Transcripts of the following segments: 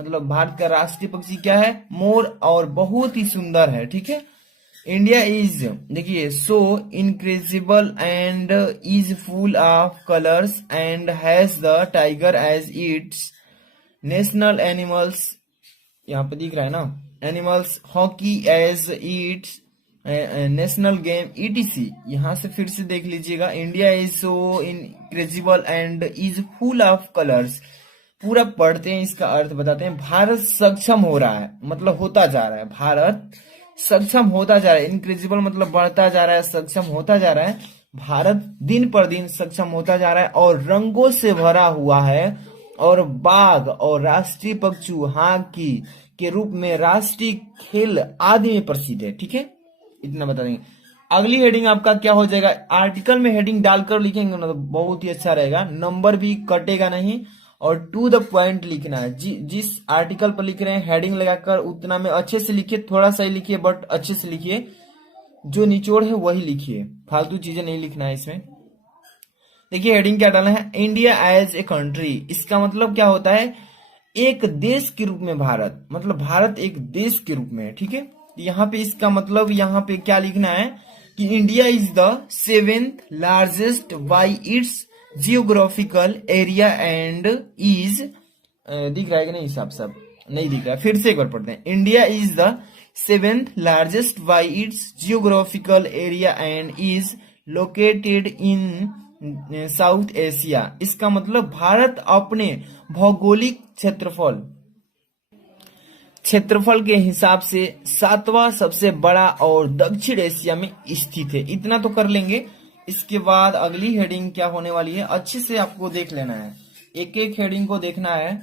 मतलब भारत का राष्ट्रीय पक्षी क्या है? मोर, और बहुत ही सुंदर है, ठीक है। इंडिया इज, देखिए, so incredible and is full of colours and has the tiger as its national animals, यहाँ पे दिख रहा है ना, animals, hockey as its national game, etc. यहाँ से फिर से देख लीजिएगा, India is so incredible and is full of colours. पूरा पढ़ते हैं, इसका अर्थ बताते हैं। भारत सक्षम हो रहा है, मतलब होता जा रहा है, भारत सक्षम होता जा रहा है। इनक्रेजिबल मतलब बढ़ता जा रहा है, सक्षम होता जा रहा है। भारत दिन पर दिन सक्षम होता जा रहा है और रंगों से भरा हुआ है, और बाघ और राष्ट्रीय पक्षी हॉकी के रूप में राष्ट्रीय खेल आदि में प्रसिद्ध है, ठीक है। इतना बता देंगे। अगली हेडिंग आपका क्या हो जाएगा? आर्टिकल में हेडिंग डालकर लिखेंगे ना तो बहुत ही अच्छा रहेगा, नंबर भी कटेगा नहीं, और टू द पॉइंट लिखना है। जिस आर्टिकल पर लिख रहे हैं हेडिंग लगाकर उतना में अच्छे से लिखिए, थोड़ा सा ही लिखिए बट अच्छे से लिखिए, जो निचोड़ है वही लिखिए, फालतू चीजें नहीं लिखना है इसमें। देखिए हेडिंग क्या डालना है, इंडिया एज ए कंट्री। इसका मतलब क्या होता है? एक देश के रूप में भारत, मतलब भारत एक देश के रूप में है, ठीक है। यहाँ पे इसका मतलब यहाँ पे क्या लिखना है कि India is the 7th largest by its geographical area and is, दिख रहा है कि नहीं? सब नहीं दिख रहा है, फिर से एक बार पढ़ते हैं। India is the 7th largest by its geographical area and is located in south Asia. इसका मतलब भारत अपने भौगोलिक क्षेत्रफल के हिसाब से 7वां सबसे बड़ा और दक्षिण एशिया में स्थित है। इतना तो कर लेंगे। इसके बाद अगली हेडिंग क्या होने वाली है, अच्छे से आपको देख लेना है, एक एक हेडिंग को देखना है।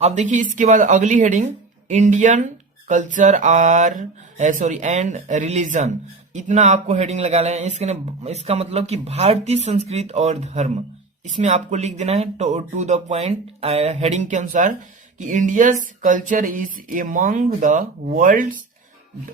अब देखिए इसके बाद अगली heading, Indian culture and religion. इतना आपको हेडिंग लगा लेना है। इसका मतलब कि भारतीय संस्कृति और धर्म, इसमें आपको लिख देना है टू द पॉइंट हेडिंग के अनुसार कि India's culture is among the world's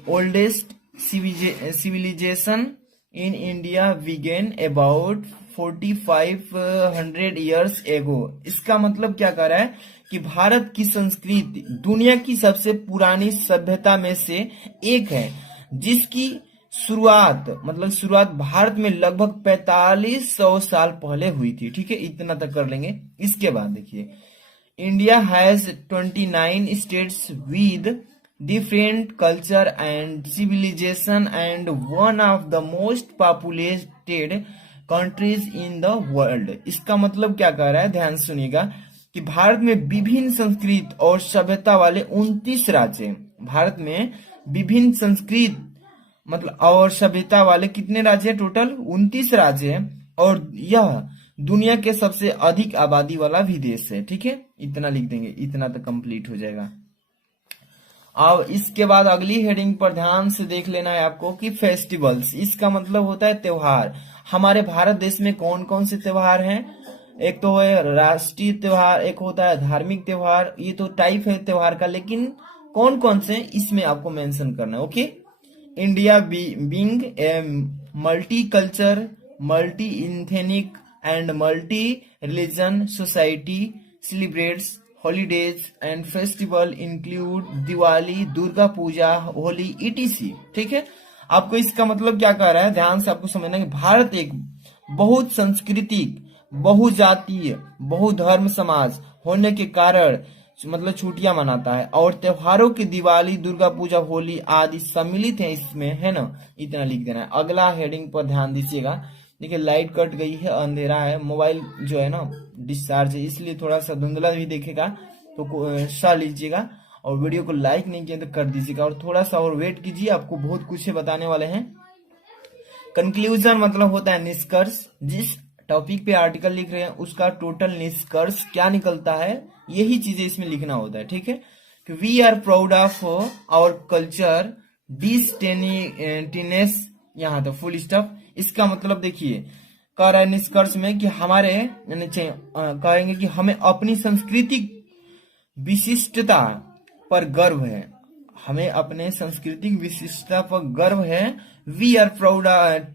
oldest civilisation in India began about 4500 years ago। इसका मतलब क्या कर रहा है कि भारत की संस्कृति दुनिया की सबसे पुरानी सभ्यता में से एक है, जिसकी शुरुआत भारत में लगभग 4500 साल पहले हुई थी, ठीक है। इतना तक कर लेंगे। इसके बाद देखिए, India has 29 states with different culture and civilisation and one of the most populated countries in the world. इसका मतलब क्या कह रहा है, ध्यान सुनिएगा कि भारत में विभिन्न संस्कृति और सभ्यता वाले 29 राज्य हैं। भारत में विभिन्न संस्कृति मतलब और सभ्यता वाले कितने राज्य हैं? टोटल 29 राज्य हैं, और यह दुनिया के सबसे अधिक आबादी वाला भी देश है, ठीक है। इतना लिख देंगे, इतना तो कंप्लीट हो जाएगा। अब इसके बाद अगली हेडिंग पर ध्यान से देख लेना है आपको कि फेस्टिवल्स। इसका मतलब होता है त्योहार। हमारे भारत देश में कौन कौन से त्योहार हैं? एक तो है राष्ट्रीय त्योहार, एक होता है धार्मिक त्योहार। ये तो टाइप है त्योहार का, लेकिन कौन कौन से इसमें आपको मेंशन करना है, okay. India being a multi culture, multi ethnic and multi religion society celebrates holidays and festival include Diwali, Durga Puja, Holi, etc, ठीक है। आपको इसका मतलब क्या कह रहा है, ध्यान से आपको समझना है कि भारत एक बहुत सांस्कृतिक, बहुजातीय, बहुधर्म समाज होने के कारण मतलब छुट्टियां मनाता है, और त्योहारों की दिवाली, दुर्गा पूजा, होली आदि सम्मिलित है इसमें, है ना। इतना लिख देना है। अगला हेडिंग पर ध्यान दीजिएगा। देखिए लाइट कट गई है, अंधेरा है, मोबाइल जो है ना डिस्चार्ज है, इसलिए थोड़ा सा धुंधला भी देखेगा, तो सह लीजिएगा। और वीडियो को लाइक नहीं किया तो कर दीजिएगा, और थोड़ा सा और वेट कीजिए, आपको बहुत कुछ बताने वाले हैं। कंक्लूजन मतलब होता है निष्कर्ष। जिस टॉपिक पे आर्टिकल लिख रहे हैं उसका टोटल निष्कर्ष क्या निकलता है, यही चीजें इसमें लिखना होता है, ठीक है। कि we are proud of our culture distinctiveness, यहाँ तो फुल स्टॉप। इसका मतलब देखिए कह रहा है निष्कर्ष में कि हमारे कहेंगे कि हमें अपनी सांस्कृतिक विशिष्टता पर गर्व है, हमें अपने सांस्कृतिक विशिष्टता पर गर्व है। We are proud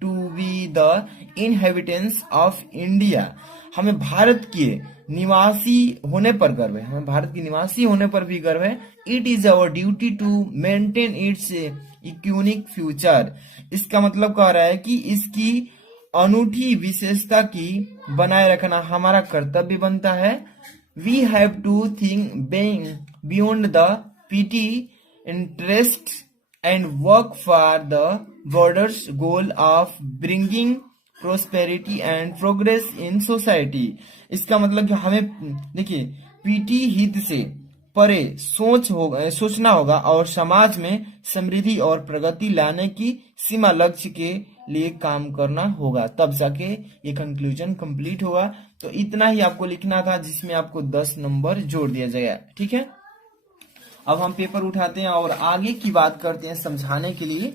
to be the inhabitants of India, हमें भारत के निवासी होने पर गर्व है, हमें भारत की निवासी होने पर भी गर्व है। It is our duty to maintain its unique future. इसका मतलब कह रहा है कि इसकी अनूठी विशेषता की बनाए रखना हमारा कर्तव्य बनता है। We have to think beyond the petty interest and work for the borders goal of bringing prosperity and progress in society. इसका मतलब कि हमें देखिए पीटी हित से परे सोचना होगा और समाज में समृद्धि और प्रगति लाने की सीमा लक्ष्य के लिए काम करना होगा, तब जाके ये कंक्लूजन कंप्लीट होगा। तो इतना ही आपको लिखना था, जिसमें आपको 10 नंबर जोड़ दिया जाएगा। ठीक है, अब हम पेपर उठाते हैं और आगे की बात करते हैं समझाने के लिए।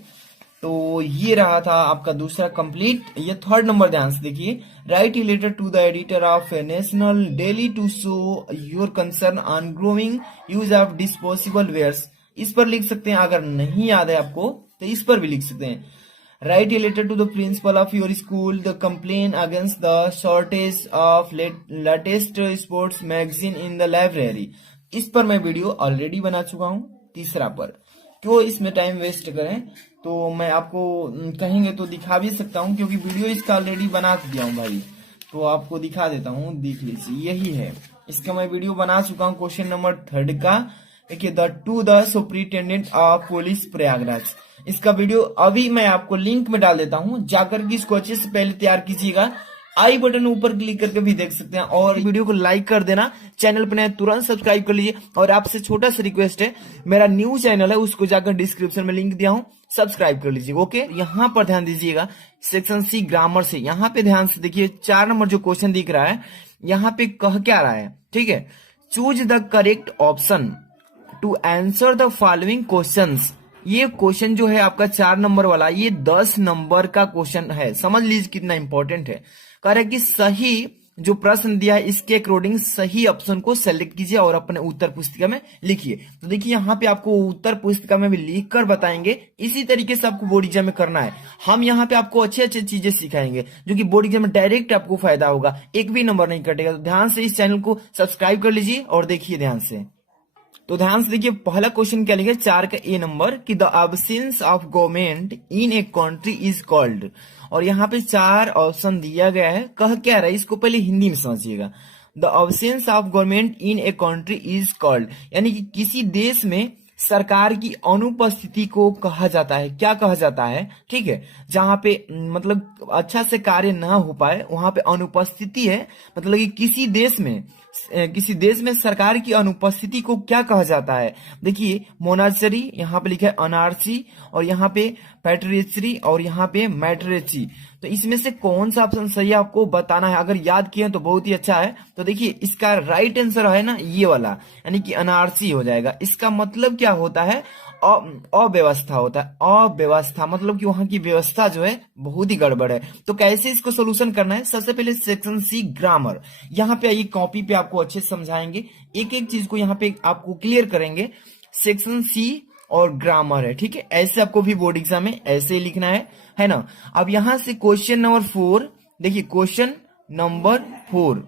तो ये रहा था आपका दूसरा कंप्लीट। ये थर्ड नंबर ध्यान से देखिए, write a letter to the editor of national daily to show your concern on growing use of disposable wares. इस पर लिख सकते हैं, अगर नहीं याद है आपको तो इस पर भी लिख सकते हैं। Write a letter to the principal of your school the complain against the shortage of latest sports magazine in the library. इस पर मैं वीडियो ऑलरेडी बना चुका हूं। तीसरा पर क्यों इसमें टाइम वेस्ट करें, तो मैं आपको कहेंगे तो दिखा भी सकता हूं, क्योंकि वीडियो इसका ऑलरेडी बना दिया हूं भाई। तो आपको दिखा देता हूं, देख लीजिए, यही है इसका मैं वीडियो बना चुका हूं। क्वेश्चन नंबर 3 का देखिए, the superintendent of police Prayagraj. इसका वीडियो अभी मैं आपको लिंक में डाल देता हूं, जाकर के इसको अच्छे से पहले तैयार कीजिएगा। आई बटन ऊपर क्लिक करके भी देख सकते हैं, और वीडियो को लाइक कर देना। चैनल पर नए तुरंत सब्सक्राइब कर लीजिए। और आपसे छोटा सा रिक्वेस्ट है, मेरा न्यू चैनल है, उसको जाकर डिस्क्रिप्शन में लिंक दिया हूं, सब्सक्राइब कर लीजिए। ओके, यहाँ पर ध्यान दीजिएगा, सेक्शन सी ग्रामर से यहाँ पे ध्यान से देखिए, 4 नंबर जो क्वेश्चन दिख रहा है, यहाँ पे कह क्या रहा है, ठीक है। Choose the correct option to answer the following questions. ये क्वेश्चन जो है आपका 4 नंबर वाला, ये 10 नंबर का क्वेश्चन है। समझ लीजिए कितना इंपॉर्टेंट है। कह रहा है कि सही जो प्रश्न दिया है इसके अकॉर्डिंग सही ऑप्शन को सेलेक्ट कीजिए और अपने उत्तर पुस्तिका में लिखिए। तो देखिए यहाँ पे आपको उत्तर पुस्तिका में भी लिख कर बताएंगे। इसी तरीके से आपको बोर्ड एग्जाम में करना है। हम यहाँ पे आपको अच्छे अच्छे चीजें सिखाएंगे जो कि बोर्ड एग्जाम में डायरेक्ट आपको फायदा होगा, एक भी नंबर नहीं कटेगा। तो ध्यान से इस चैनल को सब्सक्राइब कर लीजिए और देखिए ध्यान से। तो ध्यान से देखिए, पहला क्वेश्चन क्या लिखे, 4 का ए नंबर, कि the absence of government in a country is called. और यहाँ पे 4 ऑप्शन दिया गया है, कह क्या रहा है इसको पहले हिंदी में समझिएगा। The absence of government in a country is called, यानी कि किसी देश में सरकार की अनुपस्थिति को कहा जाता है। क्या कहा जाता है, ठीक है, जहां पे मतलब अच्छा से कार्य ना हो पाए वहां पे अनुपस्थिति है। मतलब कि किसी देश में सरकार की अनुपस्थिति को क्या कहा जाता है। देखिए, मोनार्ची यहाँ पे लिखा है, अनार्ची, और यहाँ पे पैट्रियची, और यहाँ पे मैट्रेची। तो इसमें से कौन सा ऑप्शन सही है आपको बताना है। अगर याद किए तो बहुत ही अच्छा है। तो देखिए, इसका राइट आंसर है ना ये वाला, यानी कि अनार्ची हो जाएगा। इसका मतलब क्या होता है, अव्यवस्था होता है। अव्यवस्था मतलब कि वहां की व्यवस्था जो है बहुत ही गड़बड़ है। तो कैसे इसको सोल्यूशन करना है, सबसे पहले सेक्शन सी ग्रामर, यहाँ पे आइए, कॉपी पे आपको अच्छे से समझाएंगे, एक एक चीज को यहाँ पे आपको क्लियर करेंगे। सेक्शन सी और ग्रामर है, ठीक है। ऐसे आपको भी बोर्ड एग्जाम में ऐसे ही लिखना है ना। अब यहां से क्वेश्चन नंबर 4 देखिए, क्वेश्चन नंबर 4।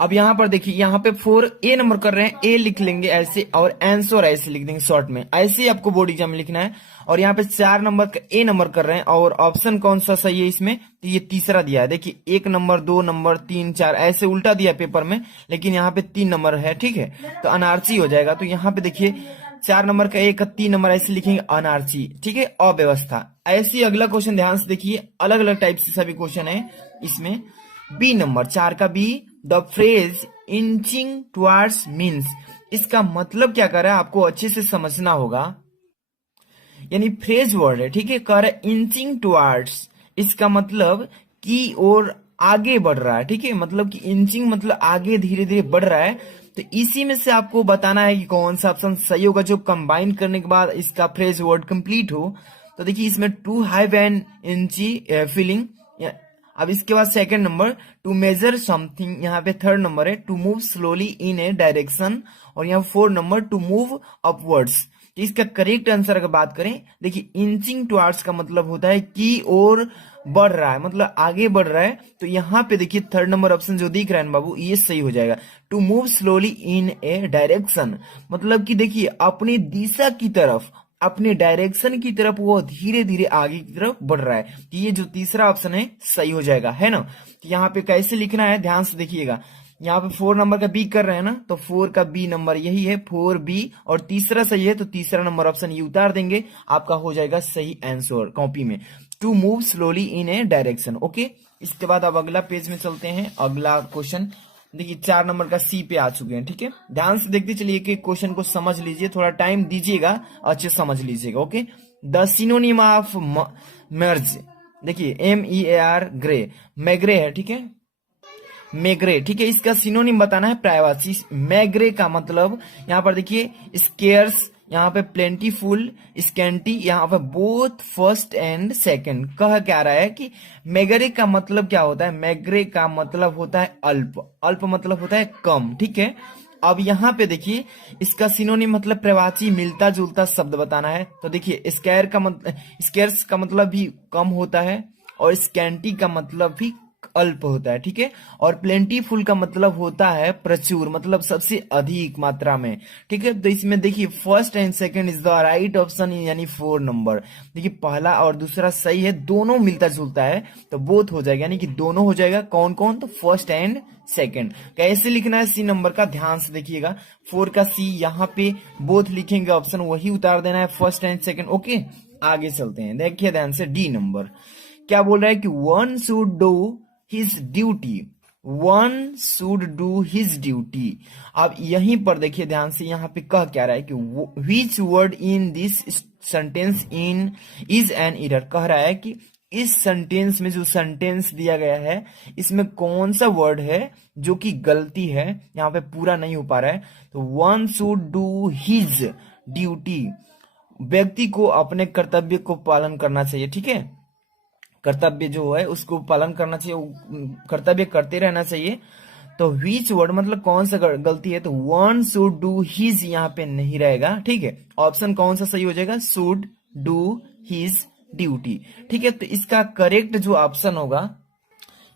अब यहाँ पर देखिए, यहाँ पे 4 ए नंबर कर रहे हैं, ए लिख लेंगे ऐसे, और आंसर ऐसे लिख देंगे शॉर्ट में। ऐसे ही आपको बोर्ड एग्जाम में लिखना है। और यहाँ पे 4 नंबर का ए नंबर कर रहे हैं, और ऑप्शन कौन सा सही है इसमें, तो ये तीसरा दिया है। देखिए, 1 नंबर, 2 नंबर, 3, 4 ऐसे उल्टा दिया पेपर में, लेकिन यहाँ पे 3 नंबर है, ठीक है। तो अनार्ची हो जाएगा। तो यहाँ पे देखिए, 4 नंबर का 1 का 3 नंबर ऐसे लिखेंगे, अनार्ची, ठीक है, अव्यवस्था। ऐसे ही अगला क्वेश्चन ध्यान से देखिए, अलग अलग टाइप से सभी क्वेश्चन है इसमें। बी नंबर, 4 का B, the phrase inching towards means. इसका मतलब क्या कर रहा है आपको अच्छे से समझना होगा। यानी फ्रेज वर्ड है, ठीक है, कह रहा है इंचिंग टुवर्ड्स, इसका मतलब की ओर आगे बढ़ रहा है, ठीक है। मतलब कि इंचिंग मतलब आगे धीरे धीरे बढ़ रहा है। तो इसी में से आपको बताना है कि कौन सा ऑप्शन सही होगा, जो कंबाइन करने के बाद इसका फ्रेज वर्ड कंप्लीट हो। तो देखिए, इसमें to have an itchy feeling. अब इसके बाद second number, to measure something, यहाँ पे थर्ड नंबर है, to move slowly in a direction, और यहाँ 4 नंबर, टू मूव अपवर्ड्स। तो इसका करेक्ट आंसर अगर बात करें, देखिए इंचिंग टुवर्ड्स का मतलब होता है की ओर बढ़ रहा है, मतलब आगे बढ़ रहा है। तो यहाँ पे देखिए थर्ड नंबर ऑप्शन जो दिख रहा है ना बाबू, ये सही हो जाएगा। To move slowly in a direction, मतलब कि देखिए अपनी दिशा की तरफ, अपने डायरेक्शन की तरफ वो धीरे धीरे आगे की तरफ बढ़ रहा है। तो ये जो तीसरा ऑप्शन है सही हो जाएगा, है ना। तो यहाँ पे कैसे लिखना है ध्यान से देखिएगा, यहाँ पे 4 नंबर का बी कर रहे हैं ना, तो 4 का बी नंबर यही है 4B, और तीसरा सही है तो तीसरा नंबर ऑप्शन ये उतार देंगे, आपका हो जाएगा सही आंसर कॉपी में। To move slowly in a direction. Okay, इसके बाद अब अगला पेज में चलते हैं। अगला क्वेश्चन देखिए 4 नंबर का सी पे आ चुके हैं, ठीक है। ध्यान से देखते चलिए कि क्वेश्चन को समझ लीजिए, थोड़ा टाइम दीजिएगा, अच्छे समझ लीजिएगा। Okay, the synonym of merge, देखिए MEAR ग्रे, मैग्रे है, ठीक है, मैग्रे, ठीक है। इसका सिनोनिम बताना है प्रायवाची। मैग्रे का मतलब यहाँ पर देखिए स्केयर्स, यहाँ पे प्लेंटीफुल, स्कैंटी, यहाँ पे बोथ फर्स्ट एंड सेकंड। कह क्या रहा है कि मैग्रे का मतलब क्या होता है, मैग्रे का मतलब होता है अल्प, अल्प मतलब होता है कम, ठीक है। अब यहाँ पे देखिए इसका सिनोनिम मतलब प्रवाची, मिलता जुलता शब्द बताना है। तो देखिए स्केयर का मतलब, स्केयर्स का मतलब भी कम होता है, और स्कैंटी का मतलब भी अल्प होता है, ठीक है। और प्लेंटीफुल का मतलब होता है प्रचुर, मतलब सबसे अधिक मात्रा में, ठीक है। तो इसमें देखिए first and second is the right option, यानी 4 नंबर। देखिए पहला और दूसरा सही है, दोनों मिलता जुलता है तो बोथ हो जाएगा, यानी कि दोनों हो जाएगा। कौन कौन, तो फर्स्ट एंड सेकंड। कैसे लिखना है सी नंबर का, ध्यान से देखिएगा। 4 का सी, यहाँ पे बोथ लिखेंगे, ऑप्शन वही उतार देना है, फर्स्ट एंड सेकंड। ओके, आगे चलते हैं, देखिए ध्यान से। डी नंबर क्या बोल रहा है कि one should do his duty, one should do his duty. अब यहीं पर देखिए ध्यान से, यहाँ पे कह क्या रहा है कि which word in this sentence in is an error. कह रहा है कि इस सेंटेंस में, जो सेंटेंस दिया गया है, इसमें कौन सा वर्ड है जो कि गलती है, यहाँ पे पूरा नहीं हो पा रहा है। तो one should do his duty, व्यक्ति को अपने कर्तव्य को पालन करना चाहिए, ठीक है। कर्तव्य जो है उसको पालन करना चाहिए, कर्तव्य करते रहना चाहिए। तो विच वर्ड मतलब कौन सा गलती है, तो वन शुड डू हिज यहाँ पे नहीं रहेगा, ठीक है। ऑप्शन कौन सा सही हो जाएगा, शुड डू हिज ड्यूटी, ठीक है। तो इसका करेक्ट जो ऑप्शन होगा,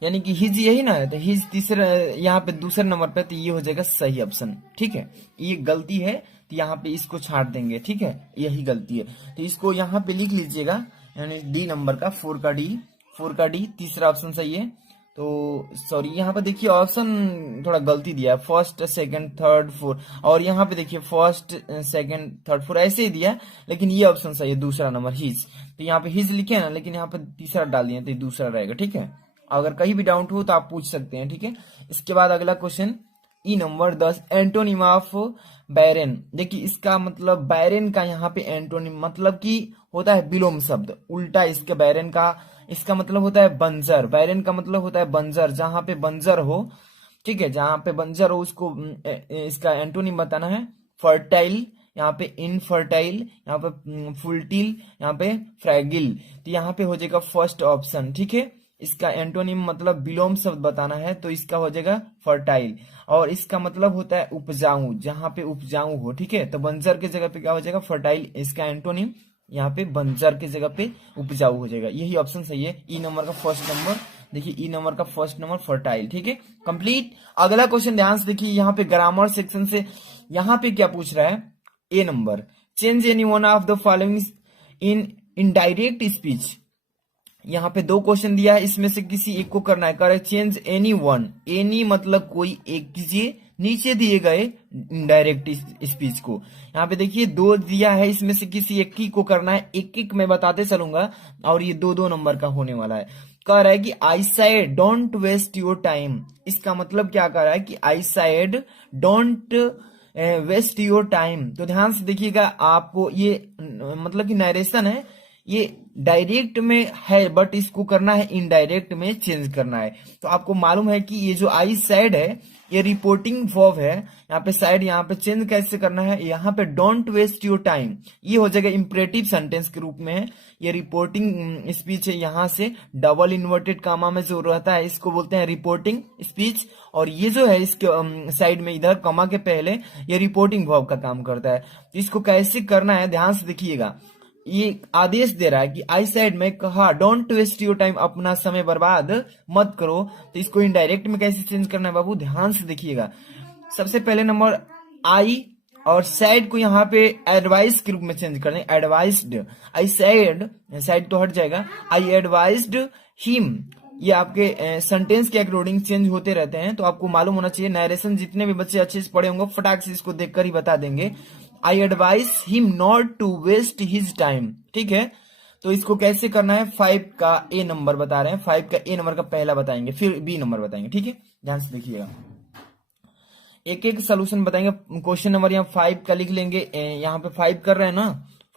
यानी कि हिज यही ना है, तो हिज तीसरा यहाँ पे दूसरे नंबर पे, तो ये हो जाएगा सही ऑप्शन, ठीक है। ये गलती है तो यहाँ पे इसको छाट देंगे, ठीक है, यही गलती है। तो इसको यहाँ पे लिख लीजिएगा, यानी डी नंबर का 4 का डी, 4 का डी तीसरा ऑप्शन सही है। तो सॉरी, यहाँ पे देखिए ऑप्शन थोड़ा गलती दिया है, फर्स्ट सेकंड थर्ड फोर, और यहाँ पे देखिए फर्स्ट सेकंड थर्ड फोर ऐसे ही दिया, लेकिन ये ऑप्शन सही है, दूसरा नंबर हिज। तो यहाँ पे हिज लिखे है ना, लेकिन यहाँ पे तीसरा डाल दिए तो ये दूसरा रहेगा, ठीक है। अगर कहीं भी डाउट हो तो आप पूछ सकते हैं, ठीक है। इसके बाद अगला question E number 10, antonym of barren. देखिए इसका मतलब बैरन का यहाँ पे एंटोनिम मतलब कि होता है विलोम शब्द, उल्टा इसके बैरन का, इसका मतलब होता है बंजर। बैरन का मतलब होता है बंजर, जहां पे बंजर हो, ठीक है, जहां पे बंजर हो उसको इसका एंटोनिम बताना है फर्टाइल, यहाँ पे इनफर्टाइल, यहाँ पे फुलटिल, यहाँ पे फ्रैगिल। तो यहाँ पे हो जाएगा फर्स्ट ऑप्शन, ठीक है। इसका एंटोनिम मतलब विलोम शब्द बताना है, तो इसका हो जाएगा फर्टाइल, और इसका मतलब होता है उपजाऊ, जहां पे उपजाऊ हो, ठीक है। तो बंजर की जगह पे क्या हो जाएगा, फर्टाइल। इसका एंटोनिम यहाँ पे बंजर की जगह पे उपजाऊ हो जाएगा, यही ऑप्शन सही है। ई नंबर का फर्स्ट नंबर, देखिए ई नंबर का फर्स्ट नंबर फर्टाइल, ठीक है, कंप्लीट। अगला क्वेश्चन ध्यान से देखिए, यहाँ पे ग्रामर सेक्शन से यहाँ पे क्या पूछ रहा है, A number, change any one of the following in indirect speech. यहाँ पे 2 क्वेश्चन दिया है, इसमें से किसी एक को करना है। Correct, change any one, any मतलब कोई एक कीजिए, नीचे दिए गए इनडायरेक्ट स्पीच को। यहाँ पे देखिए 2 दिया है, इसमें से किसी एक ही को करना है, एक एक मैं बताते चलूंगा, और ये 2-2 नंबर का होने वाला है। कह रहा है कि I said don't waste your time. इसका मतलब क्या कह रहा है कि I said don't waste your time. तो ध्यान से देखिएगा, आपको ये मतलब कि नरेशन है, ये डायरेक्ट में है, बट इसको करना है इनडायरेक्ट में चेंज करना है। तो आपको मालूम है कि ये जो आई सेड है, ये रिपोर्टिंग वर्ब है। यहाँ पे साइड यहाँ पे चेंज कैसे करना है, यहाँ पे डोंट वेस्ट योर टाइम, ये हो जाएगा इंपरेटिव सेंटेंस के रूप में है। ये रिपोर्टिंग स्पीच है, यहाँ से डबल इन्वर्टेड कामा में जो रहता है इसको बोलते हैं रिपोर्टिंग स्पीच। और ये जो है इसके साइड में इधर कमा के पहले ये रिपोर्टिंग वर्ब का काम करता है। तो इसको कैसे करना है ध्यान से देखिएगा। ये आदेश दे रहा है कि आई साइड में कहा डोंट वेस्ट योर टाइम, अपना समय बर्बाद मत करो। तो इसको इनडायरेक्ट में कैसे चेंज करना है बाबू, ध्यान से देखिएगा। सबसे पहले नंबर आई और साइड को यहाँ पे एडवाइस के रूप में चेंज करना है, एडवाइस्ड। आई साइड, साइड तो हट जाएगा, आई एडवाइस्ड हिम। ये आपके सेंटेंस के अकॉर्डिंग चेंज होते रहते हैं, तो आपको मालूम होना चाहिए। नरेशन जितने भी बच्चे अच्छे से पढ़े होंगे फटाक से इसको देखकर ही बता देंगे। I advise him not to waste his time, ठीक है। तो इसको कैसे करना है, 5 का ए नंबर बता रहे हैं, 5 का ए नंबर का पहला बताएंगे, फिर बी नंबर बताएंगे, ठीक है। ध्यान से देखिएगा, एक एक सोल्यूशन बताएंगे। क्वेश्चन नंबर यहाँ 5 का लिख लेंगे, यहाँ पे 5 कर रहे हैं ना,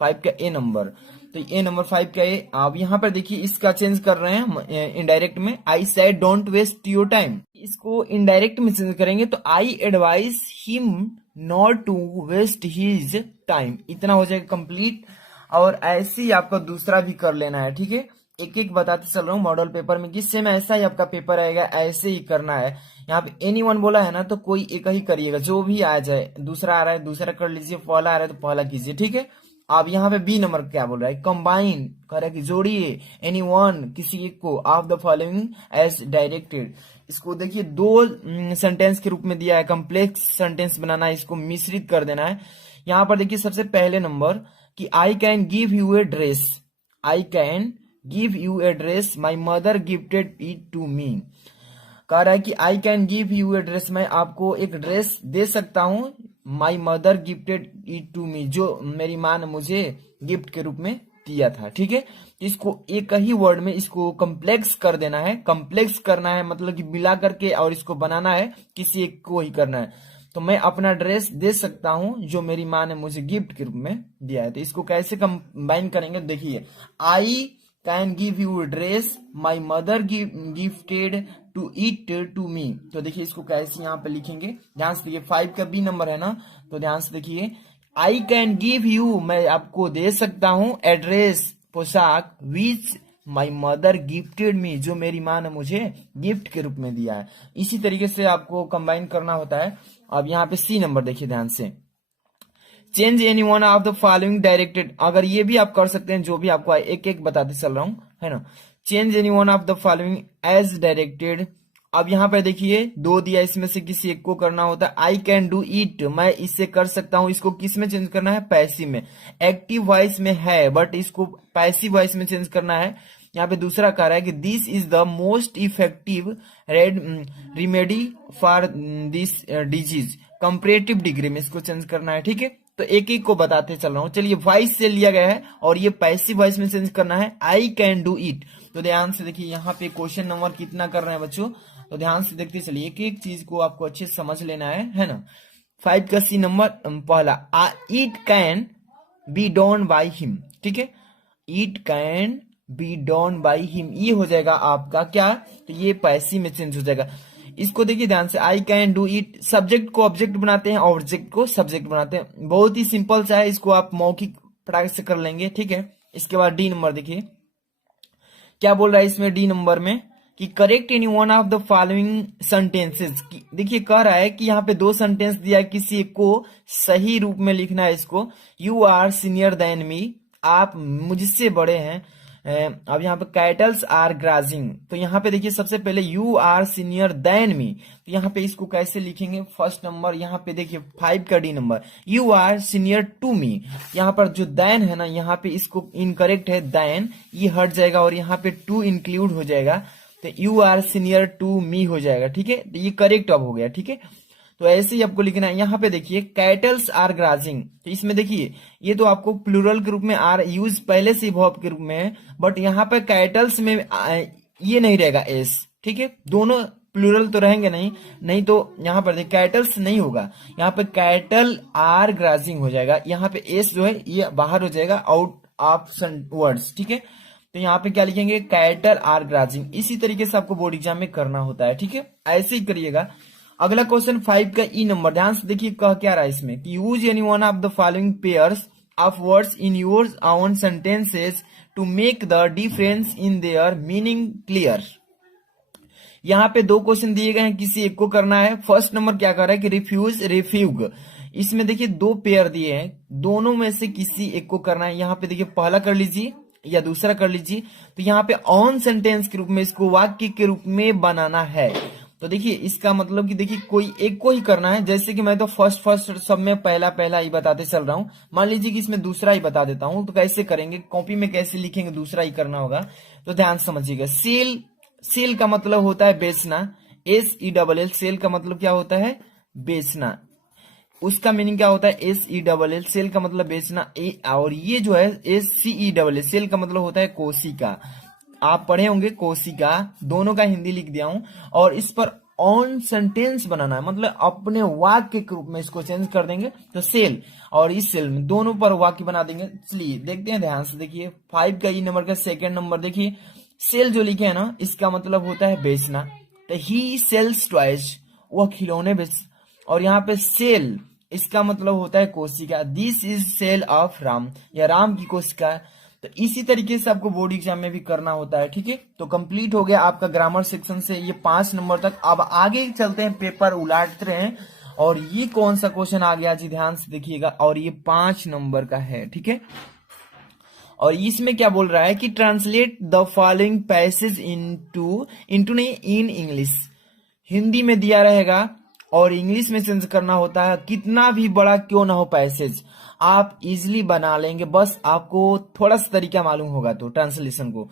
5 का ए नंबर। तो ए नंबर 5 का ए, आप यहाँ पर देखिए इसका चेंज कर रहे हैं इनडायरेक्ट में। I said don't waste your time, इसको इनडायरेक्ट में चेंज करेंगे तो I advise him not to waste his time, इतना हो जाएगा कंप्लीट। और ऐसे ही आपको दूसरा भी कर लेना है, ठीक है। एक एक बताते चल रहा हूँ मॉडल पेपर में, किससे में ऐसा ही आपका पेपर आएगा, ऐसे ही करना है। यहाँ पे एनीवन बोला है ना, तो कोई एक ही करिएगा, जो भी आ जाए। दूसरा आ रहा है दूसरा कर लीजिए, पहला आ रहा है तो पहला कीजिए, ठीक है। अब यहाँ पे बी नंबर क्या बोल रहा है, कंबाइन, कह रहा है कि जोड़िए एनीवन, किसी एक को, of the following as directed. इसको देखिए दो सेंटेंस के रूप में दिया है, कॉम्प्लेक्स सेंटेंस बनाना है, इसको मिश्रित कर देना है। यहाँ पर देखिए सबसे पहले नंबर कि I can give you a dress, I can give you a dress, my mother gifted it to me. कह रहा है कि I can give you a dress, मैं आपको एक ड्रेस दे सकता हूँ, my mother gifted it to me, जो मेरी माँ ने मुझे गिफ्ट के रूप में दिया था, ठीक है। इसको एक ही वर्ड में इसको कॉम्प्लेक्स कर देना है, कॉम्प्लेक्स करना है मतलब कि मिला करके और इसको बनाना है, किसी एक को ही करना है। तो मैं अपना ड्रेस दे सकता हूं जो मेरी माँ ने मुझे गिफ्ट के रूप में दिया है। तो इसको कैसे कंबाइन करेंगे, देखिए I can give you dress, my mother gifted to it to me. तो देखिए इसको कैसे यहाँ पे लिखेंगे, ध्यान से देखिए 5 का बी नंबर है ना, तो ध्यान से देखिए आई कैन गिव यू, मैं आपको दे सकता हूँ, एड्रेस पोशाक, विच माई मदर गिफ्टेड मी, जो मेरी माँ ने मुझे गिफ्ट के रूप में दिया है। इसी तरीके से आपको कंबाइन करना होता है। अब यहाँ पे सी नंबर देखिए ध्यान से, change any one of the following directed, अगर ये भी आप कर सकते हैं, जो भी आपको एक एक बताते चल रहा हूँ, है ना। Change any one of the following as directed. अब यहाँ पे देखिए दो दिया, इसमें से किसी एक को करना होता है। आई कैन डू इट, मैं इससे कर सकता हूँ, इसको किस में चेंज करना है, पैसिव में। एक्टिव वॉइस में है बट इसको पैसिव वॉइस में चेंज करना है। यहाँ पे दूसरा कह रहा है कि this is the most effective remedy for this disease, comparative degree में इसको चेंज करना है, ठीक है। तो एक एक को बताते चल रहा हूँ। चलिए वॉइस से लिया गया है और ये पैसिव वॉइस में चेंज करना है, आई कैन डू इट। तो ध्यान से देखिए यहाँ पे क्वेश्चन नंबर कितना कर रहे हैं बच्चों, तो ध्यान से देखते चलिए, एक एक चीज को आपको अच्छे से समझ लेना है ना। 5 का सी नंबर पहला, it can be done by him, ठीक है। It can be done by him, ये हो जाएगा आपका क्या, तो ये पैसिव में चेंज हो जाएगा। इसको देखिए ध्यान से, I can do it, subject को ऑब्जेक्ट बनाते हैं, ऑब्जेक्ट को सब्जेक्ट बनाते हैं, बहुत ही सिंपल सा है, इसको आप मौखिक प्रैक्टिस से कर लेंगे, ठीक है। इसके बाद डी नंबर देखिए क्या बोल रहा है इसमें, डी नंबर में कि correct any one of the following sentences. देखिए कह रहा है कि यहाँ पे दो सेंटेंस दिया है, किसी एक को सही रूप में लिखना है इसको। You are senior then me, आप मुझसे बड़े हैं। अब यहाँ पे कैटल्स आर ग्राजिंग, तो यहाँ पे देखिए सबसे पहले you are senior then me, तो यहाँ पे इसको कैसे लिखेंगे, फर्स्ट नंबर यहाँ पे देखिए 5 का D number, you are senior to me. यहाँ पर जो देन है ना, यहाँ पे इसको इनकरेक्ट है, देन ये हट जाएगा और यहाँ पे टू इंक्लूड हो जाएगा, तो you are senior to me हो जाएगा, ठीक है। तो ये करेक्ट अब हो गया, ठीक है। तो ऐसे ही आपको लिखना है। यहाँ पे देखिए कैटल्स आर ग्राजिंग, तो इसमें देखिए ये तो आपको प्लूरल के रूप में आर यूज पहले से वर्ब के रूप में है, बट यहाँ पे कैटल्स में ये नहीं रहेगा एस, ठीक है। दोनों प्लूरल तो रहेंगे नहीं तो यहाँ पर देखिए कैटल्स नहीं होगा, यहाँ पे कैटल आर ग्राजिंग हो जाएगा, यहाँ पे एस जो है ये बाहर हो जाएगा आउट ऑफ वर्ड्स, ठीक है। तो यहाँ पे क्या लिखेंगे, कैटल आर ग्राजिंग। इसी तरीके से आपको बोर्ड एग्जाम में करना होता है, ठीक है, ऐसे ही करिएगा। अगला क्वेश्चन 5 का ई नंबर, ध्यान से देखिए कह क्या रहा है इसमें कि use any one of the following pairs of words in your own sentences to make the difference in their meaning clear. यहाँ पे दो क्वेश्चन दिए गए हैं, किसी एक को करना है। फर्स्ट नंबर क्या कर रहा है कि रिफ्यूज रिफ्यूग, इसमें देखिए दो पेयर दिए हैं, दोनों में से किसी एक को करना है। यहाँ पे देखिए पहला कर लीजिए या दूसरा कर लीजिए। तो यहाँ पे ऑन सेंटेंस के रूप में इसको वाक्य के रूप में बनाना है। तो देखिए इसका मतलब कि देखिए कोई एक को ही करना है। जैसे कि मैं तो फर्स्ट सब में पहला पहला ही बताते चल रहा हूं, मान लीजिए कि इसमें दूसरा ही बता देता हूं, तो कैसे करेंगे, कॉपी में कैसे लिखेंगे, दूसरा ही करना होगा। तो ध्यान समझिएगा, सेल, सेल का मतलब होता है बेचना, SELL, सेल का मतलब क्या होता है, बेचना। उसका मीनिंग क्या होता है, SELL, सेल का मतलब बेचना। और ये जो है SCELL, सेल का मतलब होता है कोशिका। आप पढ़े होंगे कोशिका, दोनों का हिंदी लिख दिया हूं। और इस पर ऑन सेंटेंस बनाना है, मतलब अपने वाक्य के रूप में इसको चेंज कर देंगे। तो सेल और इस सेल में दोनों पर वाक्य बना देंगे। चलिए देखते हैं, ध्यान से देखिए 5 का ई नंबर का सेकंड नंबर देखिए, सेल जो लिखे है ना, इसका मतलब होता है बेचना। तो ही सेल्स टॉयज, वह खिलौने बेच। और यहाँ पे सेल इसका मतलब होता है कोशिका, this is cell of Ram, या राम की कोशिका। तो इसी तरीके से आपको बोर्ड एग्जाम में भी करना होता है। ठीक है, तो कंप्लीट हो गया आपका ग्रामर सेक्शन से ये 5 नंबर तक। अब आगे चलते हैं, पेपर उलाटते रहे हैं। और ये कौन सा क्वेश्चन आ गया जी, ध्यान से देखिएगा, और ये 5 नंबर का है। ठीक है, और इसमें क्या बोल रहा है कि translate the following passage into ने इन इंग्लिश, हिंदी में दिया रहेगा और इंग्लिश में चेंज करना होता है। कितना भी बड़ा क्यों ना हो पैसेज, आप इजिली बना लेंगे, बस आपको थोड़ा सा तरीका मालूम होगा तो ट्रांसलेशन को।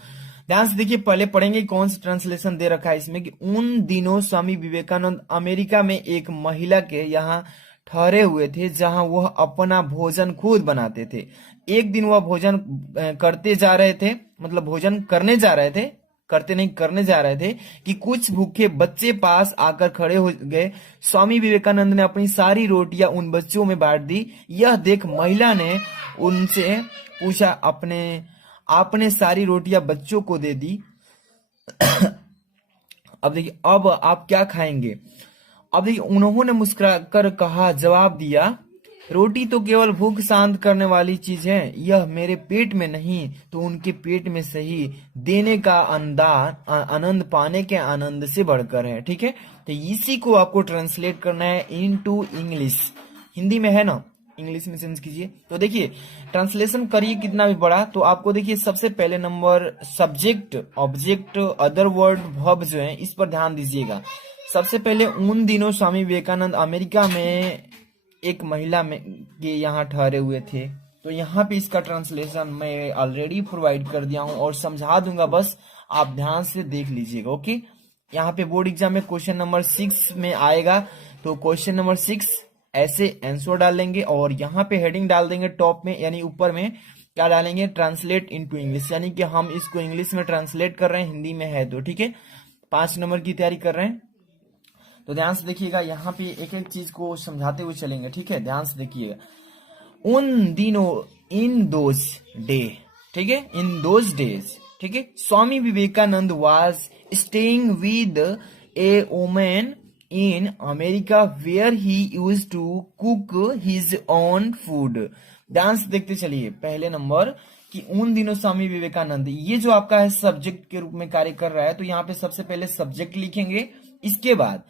ध्यान से देखिए, पहले पढ़ेंगे कौन सा ट्रांसलेशन दे रखा है इसमें कि उन दिनों स्वामी विवेकानंद अमेरिका में एक महिला के यहाँ ठहरे हुए थे, जहां वह अपना भोजन खुद बनाते थे। एक दिन वह भोजन करते जा रहे थे, मतलब भोजन करने जा रहे थे, करते नहीं करने जा रहे थे, कि कुछ भूखे बच्चे पास आकर खड़े हो गए। स्वामी विवेकानंद ने अपनी सारी रोटियां उन बच्चों में बांट दी। यह देख महिला ने उनसे पूछा, आपने सारी रोटियां बच्चों को दे दी, अब देखिए अब आप क्या खाएंगे। अब देखिए उन्होंने मुस्कुराकर कहा, जवाब दिया, रोटी तो केवल भूख शांत करने वाली चीज है, यह मेरे पेट में नहीं तो उनके पेट में सही देने का आनंद पाने के आनंद से बढ़कर है। ठीक है, तो इसी को आपको ट्रांसलेट करना है इनटू इंग्लिश, हिंदी में है ना, इंग्लिश में चेंज कीजिए। तो देखिए ट्रांसलेशन करिए कितना भी बड़ा, तो आपको देखिए सबसे पहले number subject, object, other word, verb जो है इस पर ध्यान दीजिएगा। सबसे पहले उन दिनों स्वामी विवेकानंद अमेरिका में एक महिला में के यहाँ ठहरे हुए थे, तो यहाँ पे इसका ट्रांसलेशन मैं ऑलरेडी प्रोवाइड कर दिया हूँ और समझा दूंगा, बस आप ध्यान से देख लीजिएगा। ओके, यहाँ पे बोर्ड एग्जाम में क्वेश्चन नंबर 6 में आएगा, तो क्वेश्चन नंबर 6 ऐसे आंसर डालेंगे और यहाँ पे हेडिंग डाल देंगे टॉप में, यानी ऊपर में क्या डालेंगे, ट्रांसलेट इनटू इंग्लिश, यानी कि हम इसको इंग्लिश में ट्रांसलेट कर रहे हैं, हिंदी में है तो। ठीक है, 5 नंबर की तैयारी कर रहे हैं, तो ध्यान से देखिएगा, यहाँ पे एक एक चीज को समझाते हुए चलेंगे। ठीक है, ध्यान से देखिएगा, उन दिनों, इन दोज डे, ठीक है, इन दोज डेज, ठीक है, Swami Vivekananda was staying with a woman in America where he used to cook his own food. ध्यान से देखते चलिए, पहले नंबर कि उन दिनों स्वामी विवेकानंद, ये जो आपका है सब्जेक्ट के रूप में कार्य कर रहा है, तो यहाँ पे सबसे पहले सब्जेक्ट लिखेंगे, इसके बाद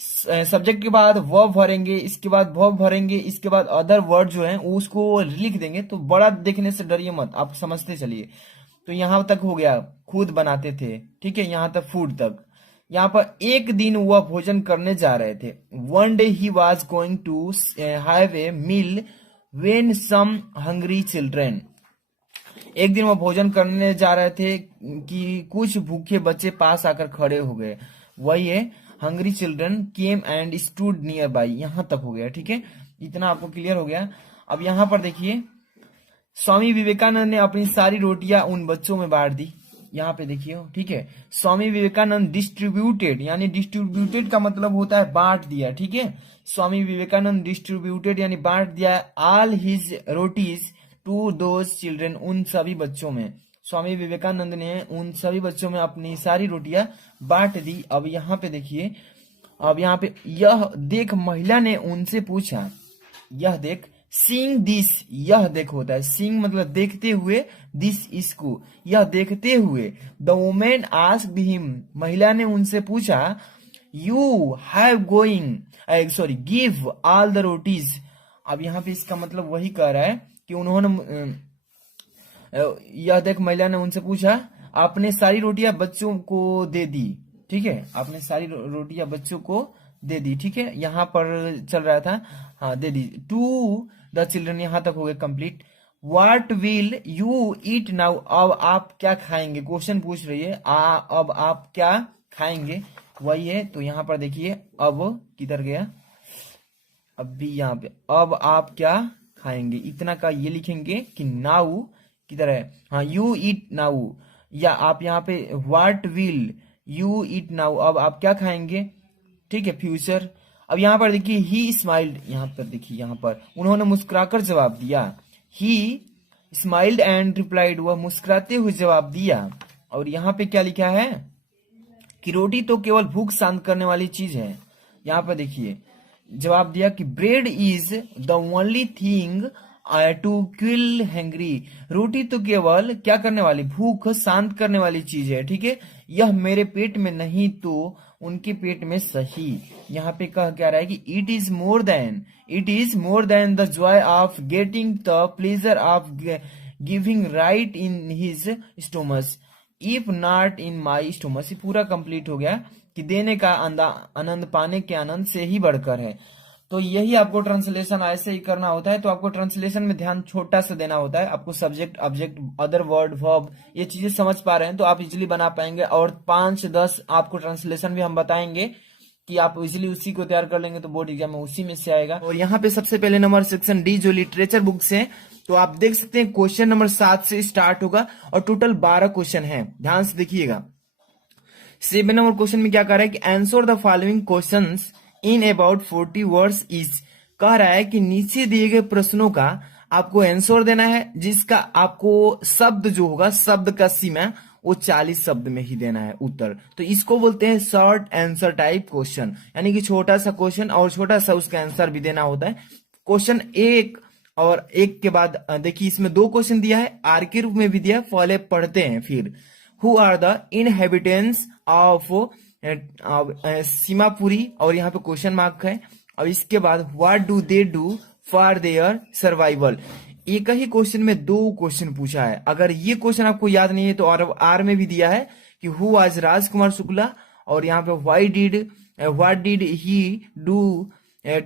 सब्जेक्ट के बाद वर्ब भरेंगे, इसके बाद वर्ब भरेंगे, इसके बाद अदर वर्ड जो है उसको लिख देंगे। तो बड़ा देखने से डरिए मत, आप समझते चलिए। तो यहां तक हो गया, खुद बनाते थे, ठीक है, यहां तक फूड तक। यहाँ पर एक दिन वह भोजन करने जा रहे थे, one day he was going to have a meal when some hungry children. एक दिन वह भोजन करने जा रहे थे कि कुछ भूखे बच्चे पास आकर खड़े हो गए, वही है hungry children came and stood near by. यहां तक हो गया, ठीक है, इतना आपको क्लियर हो गया। अब यहां पर देखिए, स्वामी विवेकानंद ने अपनी सारी रोटियां उन बच्चों में बांट दी, यहाँ पे देखिए, ठीक है। स्वामी विवेकानंद डिस्ट्रीब्यूटेड, यानी डिस्ट्रीब्यूटेड का मतलब होता है बांट दिया, ठीक है। स्वामी विवेकानंद डिस्ट्रीब्यूटेड यानी बांट दिया all his rotis to those children, उन सभी बच्चों में। स्वामी विवेकानंद ने उन सभी बच्चों में अपनी सारी रोटियां बांट दी। अब यहाँ पे देखिए, अब यहाँ पे यह देख महिला ने उनसे पूछा, यह देख, सीइंग दिस, यह देख होता है, सीइंग मतलब देखते हुए, दिस इसको, यह देखते हुए, द वुमेन आस्क्ड हिम, महिला ने उनसे पूछा, you have going sorry give all the rotis. अब यहाँ पे इसका मतलब वही कह रहा है कि उन्होंने यह देख महिला ने उनसे पूछा, आपने सारी रोटियां बच्चों को दे दी, ठीक है, आपने सारी रोटियां बच्चों को दे दी, ठीक है, यहाँ पर चल रहा था, हाँ दे दी, टू द चिल्ड्रन, यहाँ तक हो गया complete. What will you eat now, अब आप क्या खाएंगे, क्वेश्चन पूछ रही है, अब आप क्या खाएंगे, वही है। तो यहाँ पर देखिए, अब किधर गया, अब भी यहाँ पे, अब आप क्या खाएंगे, इतना का ये लिखेंगे कि नाउ किधर है, हाँ यू ईट नाउ, या आप यहाँ पे what will you eat now, अब आप क्या खाएंगे, ठीक है, फ्यूचर। अब यहाँ पर देखिए ही स्माइल्ड, यहाँ पर देखिए, यहाँ पर उन्होंने मुस्कुराकर जवाब दिया, ही स्माइल्ड एंड रिप्लाइड, वह मुस्कुराते हुए जवाब दिया। और यहाँ पे क्या लिखा है कि रोटी तो केवल भूख शांत करने वाली चीज है। यहाँ पर देखिए जवाब दिया कि bread is the only thing to kill hungry, रोटी तो केवल क्या करने वाली, भूख शांत करने वाली चीज है, ठीक है, यह मेरे पेट में नहीं तो उनके पेट में सही। यहाँ पे कह क्या रहा है कि it is more than the joy of getting the pleasure of giving right in his stomachs if not in my stomachs. पूरा कंप्लीट हो गया कि देने का आनंद पाने के आनंद से ही बढ़कर है। तो यही आपको ट्रांसलेशन ऐसे ही करना होता है। तो आपको ट्रांसलेशन में ध्यान छोटा सा देना होता है, आपको subject, object, other word, verb, ये चीजें समझ पा रहे हैं तो आप इजिली बना पाएंगे। और 5-10 आपको ट्रांसलेशन भी हम बताएंगे कि आप इजिली उसी को तैयार कर लेंगे तो बोर्ड एग्जाम में उसी में से आएगा। और यहाँ पे सबसे पहले नंबर सेक्शन डी जो लिटरेचर बुक से, तो आप देख सकते हैं क्वेश्चन नंबर 7 से स्टार्ट होगा और टोटल 12 क्वेश्चन है, ध्यान से देखिएगा। 7 नंबर क्वेश्चन में क्या कह रहा है कि answer the following questions in about 40 words is, कह रहा है कि नीचे दिए गए प्रश्नों का आपको आंसर देना है, जिसका आपको शब्द जो होगा, शब्द का सीमा वो 40 शब्द में ही देना है उत्तर। तो इसको बोलते हैं शॉर्ट आंसर टाइप क्वेश्चन, यानी कि छोटा सा क्वेश्चन और छोटा सा उसका आंसर भी देना होता है। क्वेश्चन एक और एक के बाद देखिए इसमें 2 क्वेश्चन दिया है, आर के रूप में भी दिया, पहले पढ़ते हैं फिर। Who are the inhabitants of Seemapuri, और यहाँ पे क्वेश्चन मार्क है। और इसके बाद what do they do for their survival. एक ही क्वेश्चन में 2 क्वेश्चन पूछा है। अगर ये क्वेश्चन आपको याद नहीं है तो आर में भी दिया है कि हु वाज राजकुमार शुक्ला, और यहाँ पे what did he do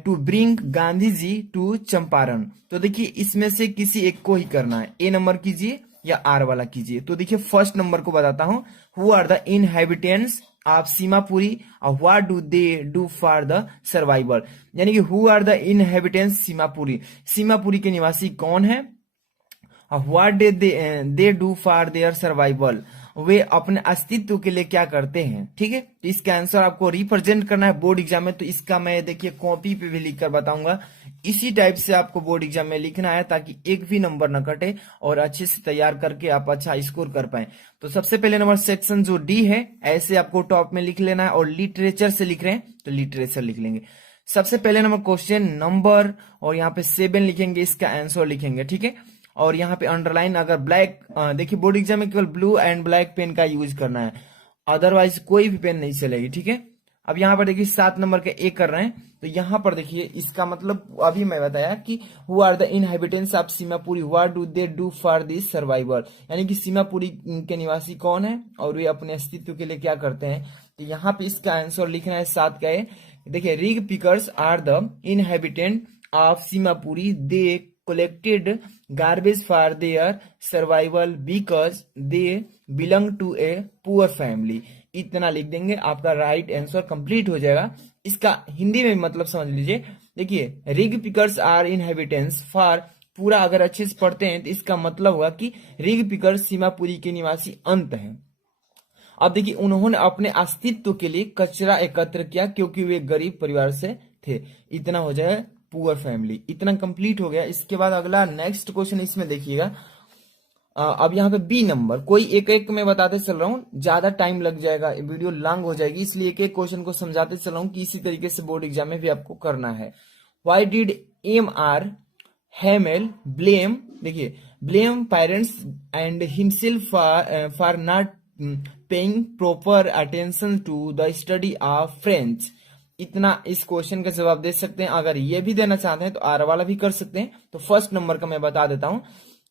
to bring Gandhi ji to Champaran. तो देखिए इसमें से किसी एक को ही करना है, ए नंबर कीजिए या आर वाला कीजिए। तो देखिए फर्स्ट नंबर को बताता हूं, who are the inhabitants of Seemapuri और what do they do for the survival, यानी कि who are the inhabitants Seemapuri, Seemapuri के निवासी कौन है, what they do for their survival, वे अपने अस्तित्व के लिए क्या करते हैं, ठीक है। तो इसका आंसर आपको रिप्रेजेंट करना है बोर्ड एग्जाम में। तो इसका मैं देखिए कॉपी पे भी लिख कर बताऊंगा, इसी टाइप से आपको बोर्ड एग्जाम में लिखना है ताकि एक भी नंबर न कटे और अच्छे से तैयार करके आप अच्छा स्कोर कर पाए। तो सबसे पहले नंबर सेक्शन जो डी है, ऐसे आपको टॉप में लिख लेना है, और लिटरेचर से लिख रहे हैं तो लिटरेचर लिख लेंगे। सबसे पहले नंबर क्वेश्चन नंबर, और यहाँ पे 7 लिखेंगे, इसका आंसर लिखेंगे, ठीक है। और यहाँ पे अंडरलाइन, अगर ब्लैक, देखिए बोर्ड एग्जाम में केवल ब्लू एंड ब्लैक पेन का यूज करना है, अदरवाइज कोई भी पेन नहीं चलेगी, ठीक है। अब यहाँ पर देखिए 7 नंबर के ए कर रहे हैं, तो यहाँ पर देखिए इसका मतलब अभी मैं बताया कि who are the inhabitants of Seemapuri, what do they do for this survival, यानी कि सीमापुरी के निवासी कौन है और वे अपने अस्तित्व के लिए क्या करते हैं। तो यहाँ पे इसका आंसर लिखना है 7 का ए। देखिए rag pickers are the inhabitant of Seemapuri, they collected garbage for their survival because they belong to a poor family। इतना लिख देंगे, आपका राइट आंसर कंप्लीट हो जाएगा। इसका हिंदी में मतलब समझ लीजिए। देखिए rag pickers are inhabitants for, पूरा अगर अच्छे से पढ़ते हैं तो इसका मतलब हुआ कि रिग पिकर्स सीमापुरी के निवासी अंत हैं। अब देखिए उन्होंने अपने अस्तित्व के लिए कचरा एकत्र किया क्योंकि वे गरीब परिवार से थे। इतना हो जाएगा पुअर फैमिली, इतना कंप्लीट हो गया। इसके बाद अगला नेक्स्ट क्वेश्चन इसमें देखिएगा, अब यहाँ पे बी नंबर, कोई एक एक में बताते चल रहा हूँ, ज्यादा टाइम लग जाएगा, वीडियो लॉन्ग हो जाएगी, इसलिए एक एक क्वेश्चन को समझाते चल रहा हूँ कि इसी तरीके से बोर्ड एग्जाम में भी आपको करना है। Why did M R Hamel blame, देखिए, blame parents and himself for not paying proper attention to the study of French. इतना इस क्वेश्चन का जवाब दे सकते हैं। अगर ये भी देना चाहते हैं तो आर वाला भी कर सकते हैं। तो फर्स्ट नंबर का मैं बता देता हूं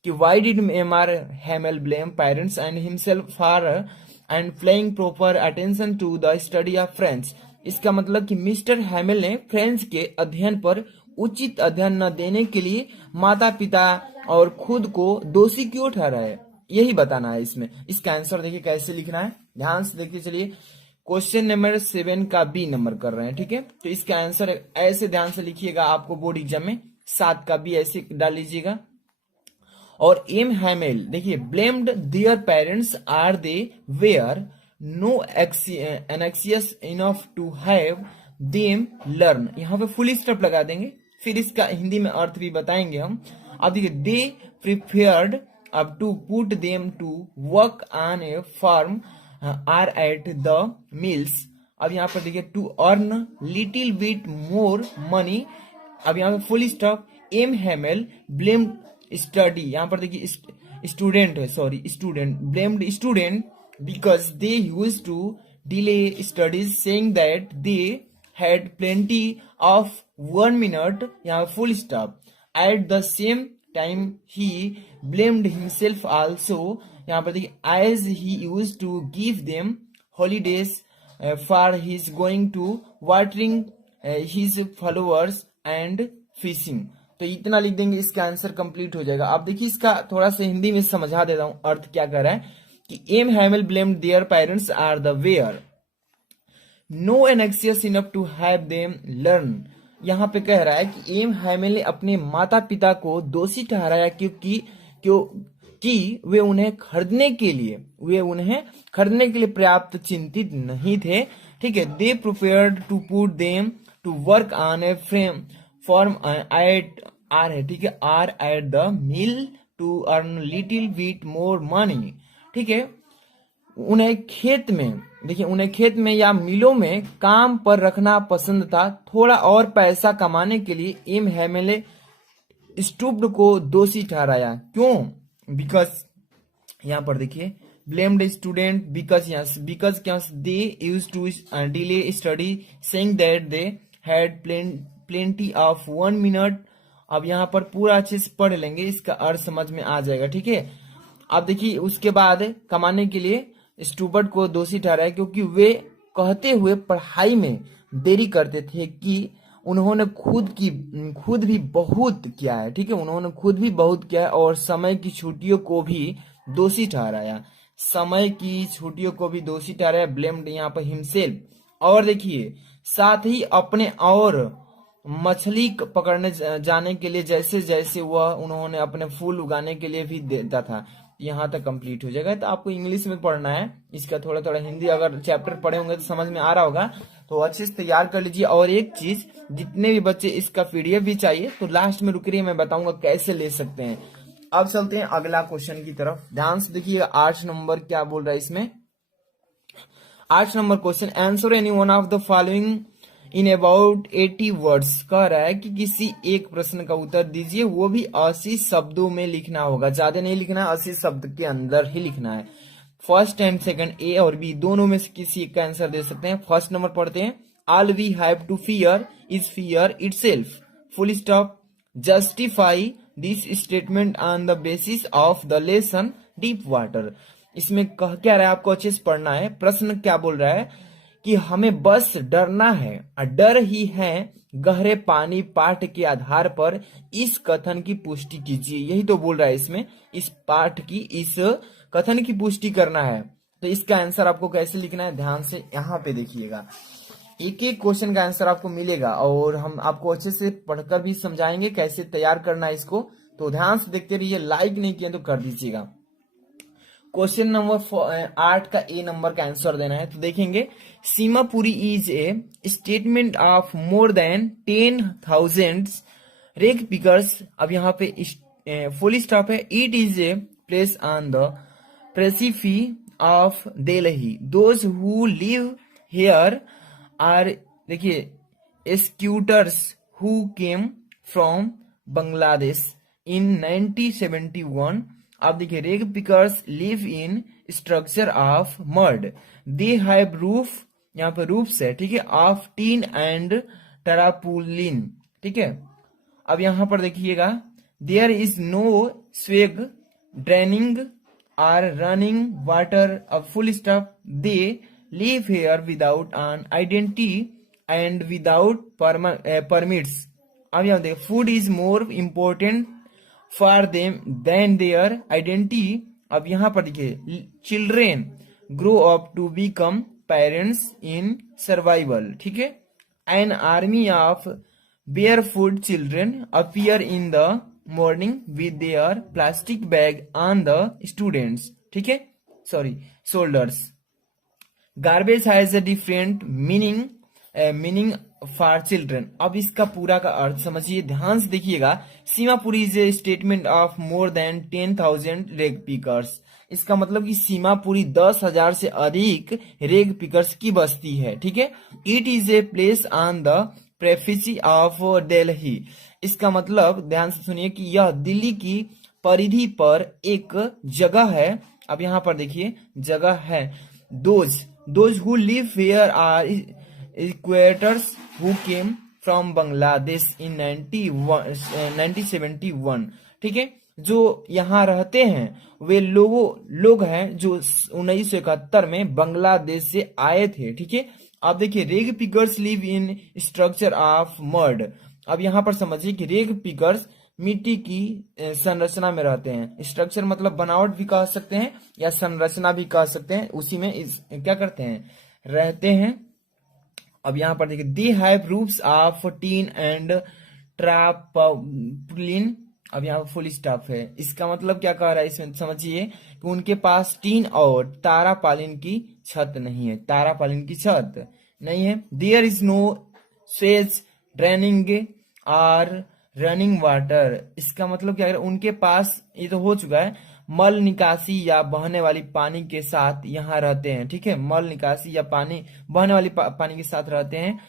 कि why did M R Hamel blame parents and himself for and playing proper attention to the study of French. इसका मतलब कि मिस्टर हैमेल ने फ्रेंच के अध्ययन पर उचित अध्ययन न देने के लिए माता पिता और खुद को दोषी क्यों ठहराया, यही बताना है इसमें। इसका आंसर देखिए कैसे लिखना है, ध्यान से देखिए। चलिए क्वेश्चन नंबर 7 का बी नंबर कर रहे हैं, ठीक है। तो इसका आंसर ऐसे ध्यान से लिखिएगा, आपको बोर्ड एग्जाम में 7 का बी ऐसे डाल लीजिएगा। और एम हैमेल देखिए, blamed their parents are they were no anxious enough to have them learn, यहाँ पे फुल स्टॉप लगा देंगे, फिर इसका हिंदी में अर्थ भी बताएंगे हम। अब देखिए, दे प्रिफेयर्ड अब to put them to work on a farm or at the mills. अब यहाँ पर देखिए, to earn little bit more money, अब यहाँ पे full stop. M Hamel blamed study, यहाँ पर देखिए स्टूडेंट है, sorry student, blamed student because they use to delay studies saying that they had plenty of 1 minute, यहाँ full stop. At the same time he blamed himself also, यहाँ पर देखिए as he used to give them holidays for his going to watering his followers and fishing. तो इतना लिख देंगे, इसका answer complete हो जाएगा। अब देखिए इसका थोड़ा सा हिंदी में समझा देता हूं, अर्थ क्या कर रहा है कि M Hamel blamed their parents are the were no anxious enough to have them learn. यहाँ पे कह रहा है कि एम हैमेल ने अपने माता पिता को दोषी ठहराया क्योंकि वे उन्हें खरीदने के लिए पर्याप्त चिंतित नहीं थे, ठीक है। They prepared to put them to work on a frame form at or है, ठीक है, or at the mill to earn little bit more money, ठीक है। उन्हें खेत में या मिलों में काम पर रखना पसंद था, थोड़ा और पैसा कमाने के लिए एम हैमेल ने स्टूप्ड को दोषी ठहराया। क्यों? बिकॉज यहाँ पर देखिए, ब्लेम्ड स्टूडेंट बिकॉज क्या, they use to delay study saying that they had plenty of 1 minute. अब यहाँ पर पूरा अच्छे से पढ़ लेंगे, इसका अर्थ समझ में आ जाएगा, ठीक है। अब देखिए उसके बाद कमाने के लिए स्टूबर्ट को दोषी ठहराया क्योंकि वे कहते हुए पढ़ाई में देरी करते थे कि उन्होंने खुद भी बहुत किया है, ठीक है, उन्होंने खुद भी बहुत किया है। और समय की छुट्टियों को भी दोषी ठहराया, ब्लेम्ड यहाँ पर हिमसेल्फ। और देखिए साथ ही अपने और मछली पकड़ने जाने के लिए जैसे जैसे उन्होंने अपने फूल उगाने के लिए भी देता था। यहाँ तक कंप्लीट हो जाएगा। तो आपको इंग्लिश में पढ़ना है, इसका थोड़ा थोड़ा हिंदी अगर चैप्टर पढ़े होंगे तो समझ में आ रहा होगा, तो अच्छे से तैयार कर लीजिए। और एक चीज, जितने भी बच्चे इसका पीडीएफ भी चाहिए तो लास्ट में रुक रही है, मैं बताऊंगा कैसे ले सकते हैं। अब चलते हैं अगला क्वेश्चन की तरफ, ध्यान से देखिए। 8 नंबर क्या बोल रहा है इसमें, 8 number question, answer any one of the following in about 80 words. कह रहा है कि किसी एक प्रश्न का उत्तर दीजिए, वो भी 80 शब्दों में लिखना होगा, ज्यादा नहीं लिखना है, 80 शब्द के अंदर ही लिखना है। फर्स्ट एंड सेकंड, ए और बी दोनों में से किसी एक का आंसर दे सकते हैं। फर्स्ट नंबर पढ़ते हैं, all we have to fear is fear itself, full stop. Justify this statement on the basis of the lesson deep water. इसमें कह क्या रहा है, आपको अच्छे से पढ़ना है। प्रश्न क्या बोल रहा है कि हमें बस डरना है, डर ही है गहरे पानी। पाठ के आधार पर इस कथन की पुष्टि कीजिए, यही तो बोल रहा है इसमें, इस पाठ की इस कथन की पुष्टि करना है। तो इसका आंसर आपको कैसे लिखना है, ध्यान से यहाँ पे देखिएगा। एक एक क्वेश्चन का आंसर आपको मिलेगा और हम आपको अच्छे से पढ़कर भी समझाएंगे कैसे तैयार करना है इसको। तो ध्यान से देखते रहिए, लाइक नहीं किया तो कर दीजिएगा। क्वेश्चन नंबर 8 का ए नंबर का आंसर देना है। तो देखेंगे, Seemapuri is a statement of more than 10,000 rag pickers. अब यहाँ पे फुल स्टॉप है। It is a place on the precipice of Delhi. Those who live here are, देखिए, scooters who came from Bangladesh in 1971. आप देखिए, रेग pickers live in structure of mud. They have roof, यहाँ पे roofs है, ठीक है, ऑफ टीन एंड टरापुलिन, ठीक है. अब यहां पर देखिएगा, there is no sewage draining or running water, अब full stop. They live here without an identity and without permits. अब यहाँ देखिए, food is more important for them than their identity. अब यहां पर देखिए, children grow up to become parents in survival, ठीक है. An army of barefoot children appear in the morning with their plastic bag on the students, ठीक है, sorry, shoulders. Garbage has a different meaning for children. अब इसका पूरा का अर्थ समझिए, ध्यान से देखिएगा. Seemapuri is a statement of more than 10,000 रेग पिकर्स. इसका मतलब कि सीमापुरी 10,000 से अधिक रेग पिकर्स की बस्ती है, ठीक है. It is a place on the periphery of Delhi. इसका मतलब, ध्यान से सुनिए, कि यह दिल्ली की परिधि पर एक जगह है. अब यहां पर देखिए, जगह है. Those who live here are squatters who came from Bangladesh in 1971, ठीक है. जो यहाँ रहते हैं वे लोग हैं जो 1971 में बांग्लादेश से आए थे, ठीक है. आप देखिए, रेग pickers live in structure of mud. अब यहां पर समझिए कि रेग पिकर्स मिट्टी की संरचना में रहते हैं. स्ट्रक्चर मतलब बनावट भी कह सकते हैं या संरचना भी कह सकते हैं, उसी में क्या करते हैं, रहते हैं. अब यहां पर देखिए, they have roofs of tin and tarpaulin. अब यहाँ फुल स्टॉप है. इसका मतलब क्या कह रहा है इसमें, समझिए कि उनके पास टीन और तारापालिन की छत नहीं है. तारापालिन की छत नहीं है. There is no sewage draining और रनिंग वाटर. इसका मतलब क्या है, उनके पास, ये तो हो चुका है, मल निकासी या बहने वाली पानी के साथ यहाँ रहते हैं, ठीक है. मल निकासी या पानी बहने वाली पानी के साथ रहते हैं.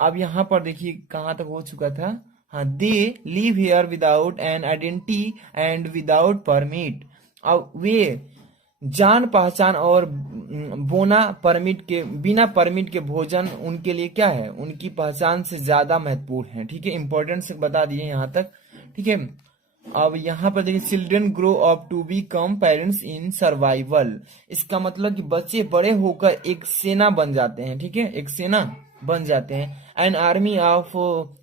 अब यहाँ पर देखिए, कहाँ तक हो चुका था. हाँ, दे live here without an identity and without permit. अब वे जान पहचान और बिना परमिट के भोजन उनके लिए क्या है, उनकी पहचान से ज्यादा महत्वपूर्ण है, ठीक है. इंपॉर्टेंस बता दिए यहाँ तक, ठीक है. अब यहाँ पर देखिए, children grow up to become parents in survival. इसका मतलब कि बच्चे बड़े होकर एक सेना बन जाते हैं, ठीक है, एक सेना बन जाते हैं. N army of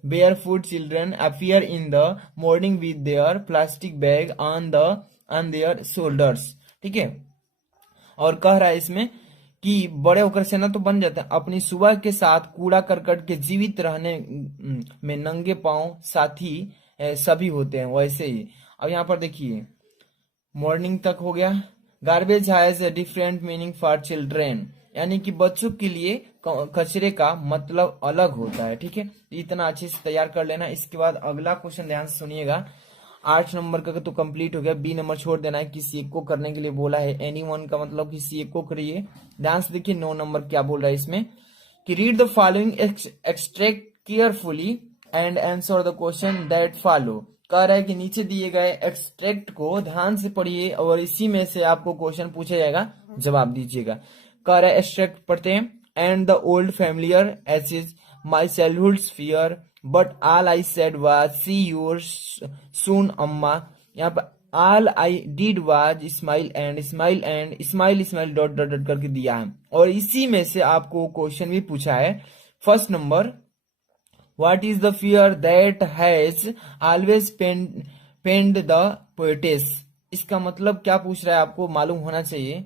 barefoot children appear in the morning with their plastic bag on their shoulders, ठीक है. और कह रहा है इसमें कि बड़े होकर सेना तो बन जाते हैं, अपनी सुबह के साथ कूड़ा करकट के जीवित रहने में नंगे पांव साथी सभी होते हैं, वैसे ही. अब यहाँ पर देखिए, मॉर्निंग तक हो गया. Garbage has a different meaning for children, यानी कि बच्चों के लिए कचरे का मतलब अलग होता है, ठीक है. इतना अच्छे से तैयार कर लेना. इसके बाद अगला क्वेश्चन ध्यान से सुनिएगा. 8 नंबर का तो कंप्लीट हो गया. बी नंबर छोड़ देना है, किसी एक को करने के लिए बोला है. एनीवन का मतलब किसी एक को करिए. ध्यान से देखिए, 9 नंबर क्या बोल रहा है इसमें, कि read the following extract carefully and answer the question that follow. कह रहा है कि नीचे दिए गए एक्सट्रैक्ट को ध्यान से पढ़िए और इसी में से आपको क्वेश्चन पूछा जाएगा, जवाब दीजिएगा. कह रहा है, एक्सट्रैक्ट पढ़ते हैं. And the old familiar ache is my childhood fear but all I said was see your soon Amma. यहाँ पर all I did was smile dot dot dot करके दिया है. और इसी में से आपको क्वेश्चन भी पूछा है. First number, what is the fear that has always pained the poetess. इसका मतलब क्या पूछ रहा है, आपको मालूम होना चाहिए.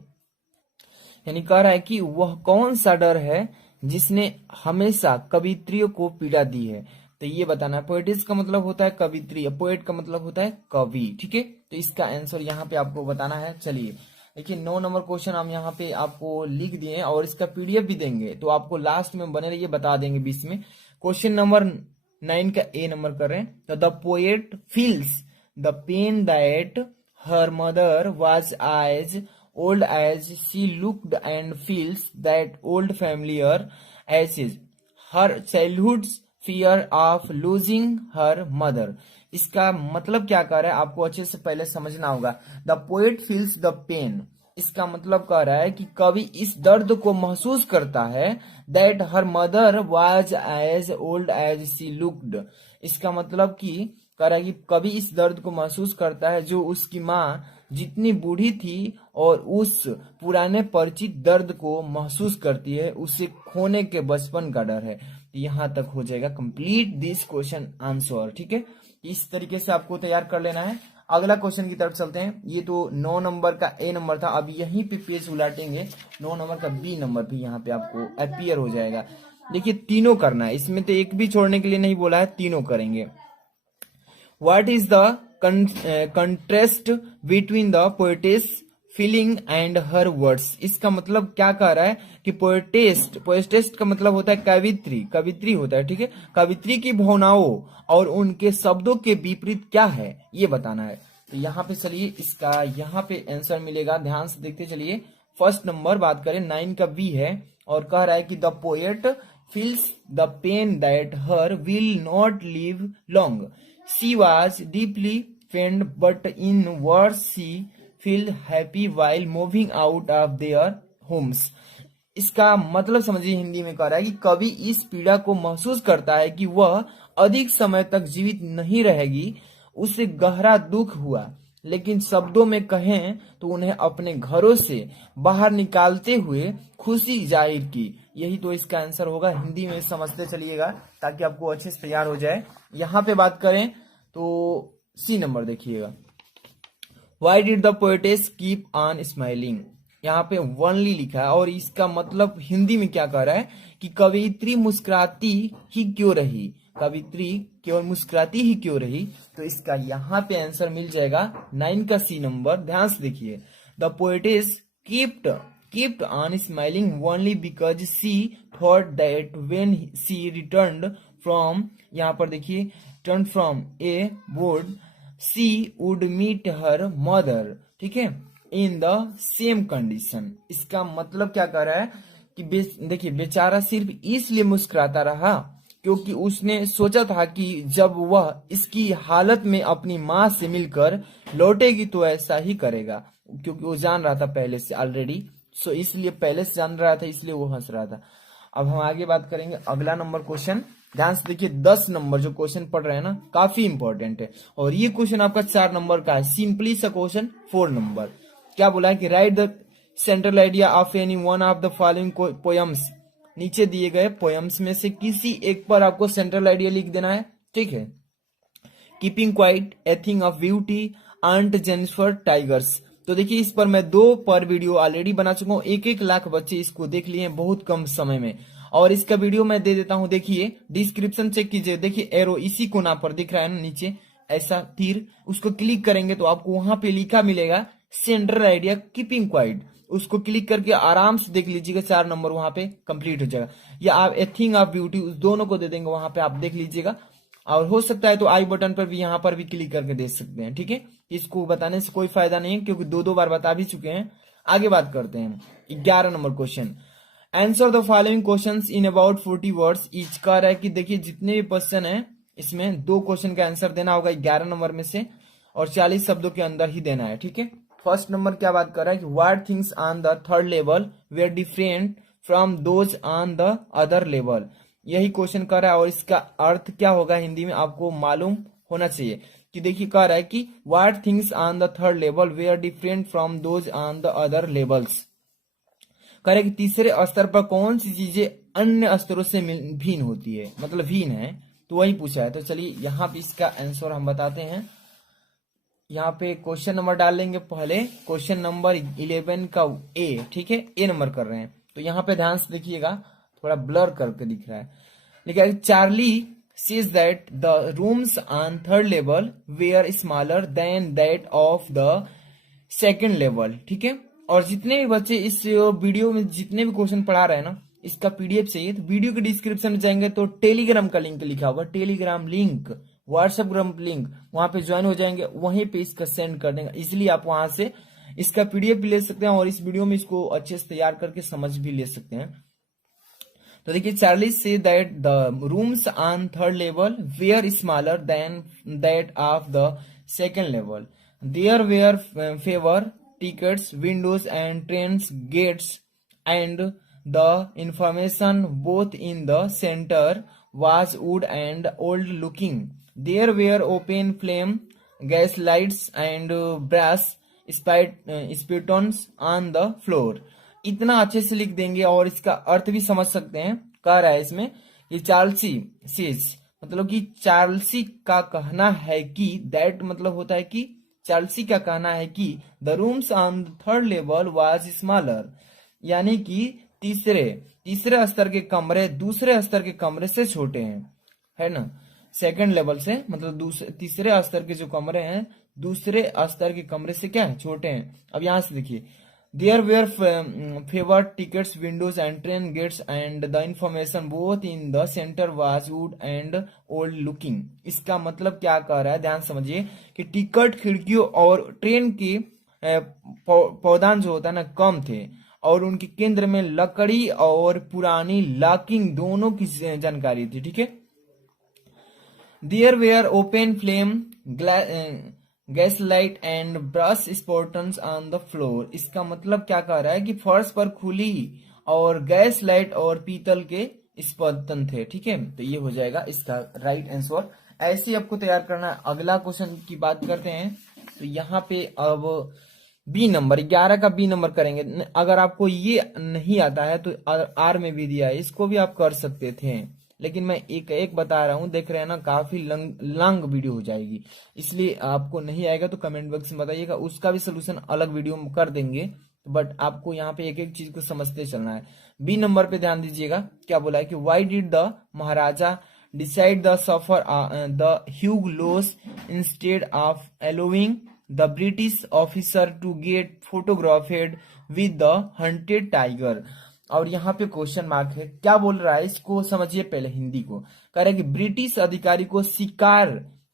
यानी कह रहा है कि वह कौन सा डर है जिसने हमेशा कवित्रियों को पीड़ा दी है. तो ये बताना है. पोएटिस का मतलब होता है कवित्री, पोएट का मतलब होता है कवि, ठीक है. तो इसका आंसर यहाँ पे आपको बताना है. चलिए देखिए, 9 नंबर क्वेश्चन हम यहाँ पे आपको लिख दिए और इसका पीडीएफ भी देंगे, तो आपको लास्ट में बने रहिए, बता देंगे बीच में. क्वेश्चन नंबर 9 का ए नंबर कर रहे हैं. तो the poet feels the pain that her mother was as old as she looked and feels that old familiar as is her childhood's fear of losing her mother। इसका मतलब क्या कह रहा है आपको अच्छे से पहले समझना होगा। The poet feels the pain, इसका मतलब कह रहा है कि कवि इस दर्द को महसूस करता है। That her mother was as old as she looked, इसका मतलब कि कह रहा है कि कवि इस दर्द को महसूस करता है जो उसकी माँ जितनी बूढ़ी थी और उस पुराने परिचित दर्द को महसूस करती है, उसे खोने के बचपन का डर है। यहां तक हो जाएगा कंप्लीट दिस क्वेश्चन आंसर। ठीक है, इस तरीके से आपको तैयार कर लेना है। अगला क्वेश्चन की तरफ चलते हैं। ये तो 9 नंबर का ए नंबर था, अब यहीं पे पेज उलाटेंगे 9 नंबर का बी नंबर भी यहाँ पे आपको अपीयर हो जाएगा। देखिए तीनों करना है, इसमें तो एक भी छोड़ने के लिए नहीं बोला है, तीनों करेंगे। What is the contrast between the poetess feeling and her words, इसका मतलब क्या कह रहा है कि पोएटेस्ट का मतलब होता है कवित्री होता है। ठीक है, कवित्री की भावनाओं और उनके शब्दों के विपरीत क्या है ये बताना है। तो यहाँ पे चलिए इसका यहाँ पे आंसर मिलेगा, ध्यान से देखते चलिए। फर्स्ट नंबर बात करें 9 का बी है और कह रहा है कि the poet feels the pain that her will not live long, she was deeply pained but in words she feel happy while moving out of their homes. इसका मतलब समझिए हिंदी में कह रहा है कि कवि इस पीड़ा को महसूस करता है कि वह अधिक समय तक जीवित नहीं रहेगी, उसे गहरा दुख हुआ, लेकिन शब्दों में कहें तो उन्हें अपने घरों से बाहर निकालते हुए खुशी जाहिर की। यही तो इसका आंसर होगा, हिंदी में समझते चलिएगा ताकि आपको अच्छे से तैयार हो जाए। यहाँ पे बात करें तो सी नंबर देखिएगा, Why did the poetess keep on smiling? यहाँ पे ओनली लिखा है और इसका मतलब हिंदी में क्या कह रहा है कि कवित्री मुस्कुराती ही क्यों रही, कवित्री केवल मुस्कुराती ही क्यों रही। तो इसका यहाँ पे आंसर मिल जाएगा 9 का सी नंबर। ध्यान से देखिए, the poetess kept on smiling only because she thought that when she returned from, यहाँ पर देखिए turned from a board she would meet her mother, ठीक है, in the same condition। इसका मतलब क्या कर रहा है कि देखिए बेचारा सिर्फ इसलिए मुस्कुराता रहा क्योंकि उसने सोचा था कि जब वह इसकी हालत में अपनी माँ से मिलकर लौटेगी तो ऐसा ही करेगा, क्योंकि वो जान रहा था पहले से ऑलरेडी, सो इसलिए पहले से जान रहा था इसलिए वो हंस रहा था। अब हम आगे बात करेंगे अगला नंबर क्वेश्चन। ध्यान से देखिए 10 नंबर जो क्वेश्चन पढ़ रहे हैं ना काफी इंपॉर्टेंट है और ये क्वेश्चन आपका 4 नंबर का है, सिंपली सा क्वेश्चन 4 नंबर। क्या बोला है कि right the central idea of any one of the following poems, नीचे दिए गए पोएम्स में से किसी एक पर आपको सेंट्रल आइडिया लिख देना है। ठीक है, keeping quiet, a thing of beauty, aunt Jennifer tigers. तो देखिए इस पर मैं 2 पर वीडियो ऑलरेडी बना चुका हूँ, 1-1 लाख बच्चे इसको देख लिए हैं बहुत कम समय में, और इसका वीडियो मैं दे देता हूं, देखिए डिस्क्रिप्शन चेक कीजिए, देखिए एरो इसी कोना पर दिख रहा है ना नीचे ऐसा तीर, उसको क्लिक करेंगे तो आपको वहां पे लिखा मिलेगा सेंट्रल आइडिया कीपिंग क्वाइट, उसको क्लिक करके आराम से देख लीजिएगा 4 नंबर वहां पे कंप्लीट हो जाएगा। या आप ए थिंग ऑफ ब्यूटी उस दोनों को दे देंगे वहां पे, आप देख लीजिएगा, और हो सकता है तो आई बटन पर भी यहाँ पर भी क्लिक करके देख सकते हैं। ठीक है, इसको बताने से कोई फायदा नहीं है क्योंकि 2-2 बार बता भी चुके हैं। आगे बात करते हैं 11 number question, answer the following questions in about 40 words each. कह रहा है कि देखिए जितने भी क्वेश्चन है इसमें 2 क्वेश्चन का आंसर देना होगा 11 नंबर में से और 40 शब्दों के अंदर ही देना है। ठीक है, फर्स्ट नंबर क्या बात कर रहा है कि what things on the third level were different from those on the other level, यही क्वेश्चन कर रहा है और इसका अर्थ क्या होगा हिंदी में आपको मालूम होना चाहिए। कि देखिए कह रहा है कि what things on the third level were different from those on the other levels, कह रहा है कि तीसरे स्तर पर कौन सी चीजें अन्य स्तरों से भिन्न होती है, मतलब भिन्न है, तो वही पूछा है। तो चलिए यहाँ पे इसका आंसर हम बताते हैं। यहाँ पे क्वेश्चन नंबर डाल लेंगे, पहले क्वेश्चन नंबर 11 का ए, ठीक है, ए नंबर कर रहे हैं। तो यहाँ पे ध्यान से देखिएगा, थोड़ा ब्लर करके दिख रहा है, लेकिन Charlie says that the rooms on third level were smaller than that of the second level, ठीक है। और जितने भी बच्चे इस वीडियो में जितने भी क्वेश्चन पढ़ा रहे हैं ना, इसका पीडीएफ चाहिए तो वीडियो के डिस्क्रिप्शन में जाएंगे तो टेलीग्राम का लिंक लिखा होगा, Telegram link WhatsApp group link, वहां पे ज्वाइन हो जाएंगे, वहीं पे इसका सेंड कर देंगे। इसलिए आप वहां से इसका पीडीएफ भी ले सकते हैं और इस वीडियो में इसको अच्छे से तैयार करके समझ भी ले सकते हैं। तो देखिए, चार्ली से that the rooms on third level were smaller than that of the second level, there were fewer tickets, windows and trains gates and the information booth in the centre was wood and old looking. There were open flame, gas lights and brass spitons on the floor. इतना अच्छे से लिख देंगे और इसका अर्थ भी समझ सकते हैं। कह रहा है इसमें कि चार्ल्सी सेज, मतलब कि चार्ल्सी का कहना है कि, दैट मतलब होता है कि चार्ल्सी का कहना है कि the rooms on the third level was smaller, यानी कि तीसरे स्तर के कमरे दूसरे स्तर के कमरे से छोटे हैं, है ना। सेकंड लेवल से मतलब तीसरे स्तर के जो कमरे हैं दूसरे स्तर के कमरे से क्या है, छोटे हैं। अब यहां से देखिए, there were fewer tickets, windows and train gates and the information booth in the centre was wood and old looking. इसका मतलब क्या कह रहा है, ध्यान समझिए कि टिकट, खिड़कियों और ट्रेन के पौधान जो होता है ना कम थे और उनके केंद्र में लकड़ी और पुरानी लॉकिंग दोनों की जानकारी थी, ठीक है। There were open flame, gas light and brass spittoons on the floor. इसका मतलब क्या कह रहा है कि फर्श पर खुली और गैस लाइट और पीतल के स्पंदन थे, ठीक है। तो ये हो जाएगा इसका राइट आंसर। ऐसे ही आपको तैयार करना है। अगला क्वेश्चन की बात करते हैं। तो यहाँ पे अब बी नंबर 11 का बी नंबर करेंगे। अगर आपको ये नहीं आता है तो आर में भी दिया है, इसको भी आप कर सकते थे, लेकिन मैं एक एक बता रहा हूं। देख रहे हैं ना, काफी लंग वीडियो हो जाएगी, इसलिए आपको नहीं आएगा तो कमेंट बॉक्स में बताइएगा, उसका भी सोल्यूशन अलग वीडियो में कर देंगे। बट आपको यहाँ पे एक एक चीज को समझते चलना है। बी नंबर पे ध्यान दीजिएगा, क्या बोला है कि why did the Maharaja decide the suffer the huge loss instead of allowing the British officer to get photographed with the hunted tiger. और यहाँ पे क्वेश्चन मार्क है, क्या बोल रहा है इसको समझिए पहले हिंदी को। कह रहा है कि ब्रिटिश अधिकारी को शिकार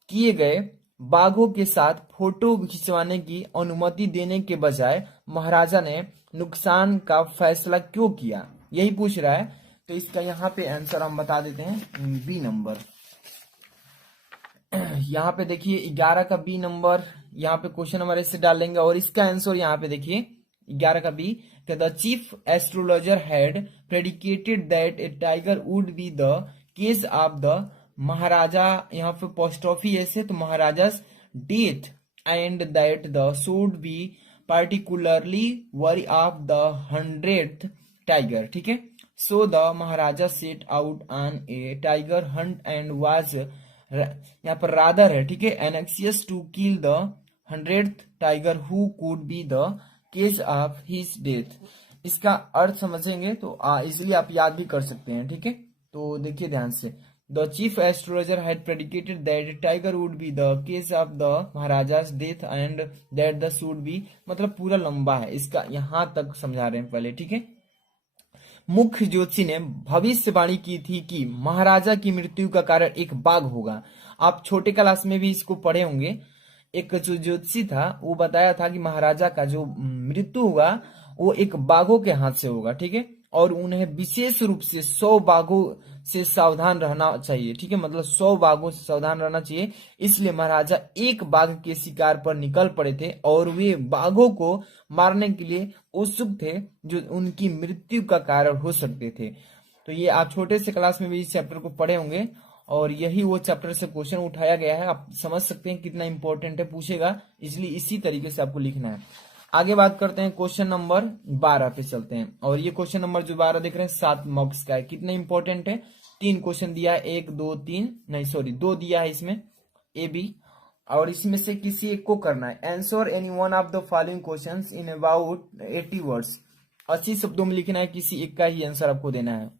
किए गए बाघों के साथ फोटो खिंचवाने की अनुमति देने के बजाय महाराजा ने नुकसान का फैसला क्यों किया, यही पूछ रहा है। तो इसका यहाँ पे आंसर हम बता देते हैं, बी नंबर। यहाँ पे देखिए 11 का बी नंबर, यहाँ पे क्वेश्चन नंबर ऐसे डाल देंगे और इसका आंसर यहाँ पे देखिए 11 का B, the chief astrologer had predicated that a tiger would be the case of the Maharaja, यहाँ पे पोस्ट्रॉफी ऐसे तो Maharaja's death and that the should be particularly wary of the 100th tiger, ठीक है। So the Maharaja set out on a tiger hunt and was, यहाँ पर rather है, ठीक है, anxious to kill the 100th tiger who could be the case of his death. इसका अर्थ समझेंगे तो इजिली आप याद भी कर सकते हैं, ठीक है। तो देखिए ध्यान से, the chief astrologer had predicated that tiger would be the case of the Maharaja's death and that the should be, मतलब पूरा लंबा है, इसका यहां तक समझा रहे हैं पहले, ठीक है। मुख्य ज्योतिषी ने भविष्यवाणी की थी कि महाराजा की मृत्यु का कारण एक बाघ होगा। आप छोटे क्लास में भी इसको पढ़े होंगे। एक जो ज्योतिषी था वो बताया था कि महाराजा का जो मृत्यु होगा वो एक बाघों के हाथ से होगा, ठीक है। और उन्हें विशेष रूप से 100 बाघों से सावधान रहना चाहिए, ठीक है, मतलब 100 बाघों से सावधान रहना चाहिए। इसलिए महाराजा एक बाघ के शिकार पर निकल पड़े थे और वे बाघों को मारने के लिए उत्सुक थे जो उनकी मृत्यु का कारण हो सकते थे। तो ये आप छोटे से क्लास में भी इस चैप्टर को पढ़े होंगे और यही वो चैप्टर से क्वेश्चन उठाया गया है। आप समझ सकते हैं कितना इंपॉर्टेंट है, पूछेगा, इसलिए इसी तरीके से आपको लिखना है। आगे बात करते हैं, क्वेश्चन नंबर 12 पे चलते हैं। और ये क्वेश्चन नंबर जो 12 देख रहे हैं 7 मार्क्स का है। कितना इंपॉर्टेंट है, 3 क्वेश्चन दिया है, 1 2 3 नहीं सॉरी 2 दिया है इसमें, ए बी, और इसमें से किसी एक को करना है। Answer any one of the following questions in about 80 words. 80 शब्दों में लिखना है, किसी एक का ही आंसर आपको देना है।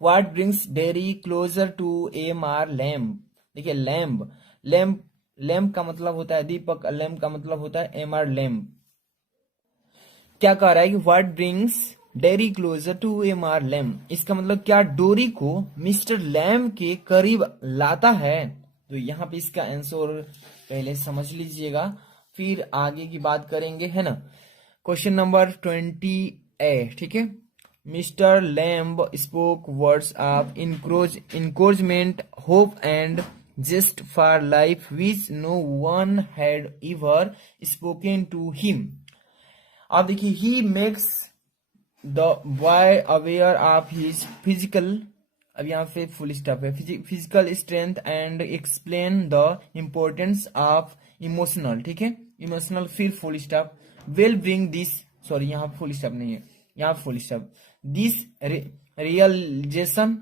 What brings Derry closer to M R. Lamb. देखिए लैम्ब, लैम्प का मतलब होता है दीपक, लैम्प का मतलब होता है एम.आर. लैम्ब। क्या कह रहा है कि what brings Derry closer to M R. Lamb, इसका मतलब क्या डोरी को मिस्टर लैम्ब के करीब लाता है। तो यहाँ पे इसका आंसर पहले समझ लीजिएगा, फिर आगे की बात करेंगे, है ना। क्वेश्चन नंबर 20A, ठीक है। Mister lamb spoke words of encouragement, hope and zest for life which no one had ever spoken to him. अब देखिए, he makes the boy aware of his physical, अब यहाँ पे फुल स्टॉप है, physical strength and explain the importance of emotional, ठीक है, emotional, फिर full stop, will bring this, sorry यहाँ फुल स्टॉप नहीं है, यहाँ full stop, this realisation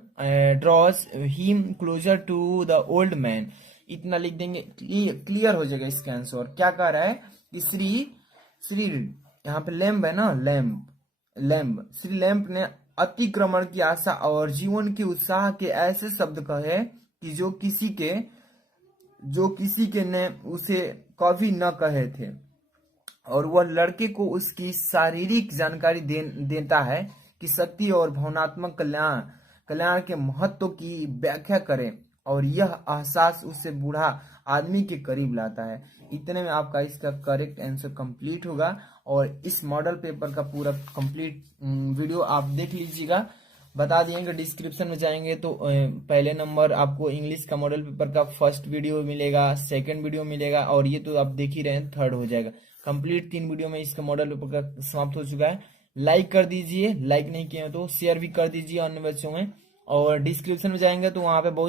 draws him closer to the old man. इतना लिख देंगे, क्लियर हो जाएगा इसका आंसर। क्या कह रहा है कि श्री यहाँ पे लैम्ब है ना, लैम्ब श्री लैम्ब ने अतिक्रमण की आशा और जीवन के उत्साह के ऐसे शब्द कहे कि जो किसी के ने उसे कभी न कहे थे, और वह लड़के को उसकी शारीरिक जानकारी देता है कि शक्ति और भावनात्मक कल्याण के महत्व की व्याख्या करे, और यह एहसास उससे बूढ़ा आदमी के करीब लाता है। इतने में आपका इसका करेक्ट आंसर कंप्लीट होगा, और इस मॉडल पेपर का पूरा कंप्लीट वीडियो आप देख लीजिएगा। बता दिएंगे, डिस्क्रिप्शन में जाएंगे तो पहले नंबर आपको इंग्लिश का मॉडल पेपर का फर्स्ट वीडियो मिलेगा, सेकंड वीडियो मिलेगा, और ये तो आप देख ही रहे हैं, थर्ड हो जाएगा कंप्लीट। 3 वीडियो में इसका मॉडल पेपर का समाप्त हो चुका है। लाइक कर दीजिए, लाइक नहीं किए तो शेयर भी कर दीजिए अन्य बच्चों में, और डिस्क्रिप्शन में जाएंगे तो वहां पे बहुत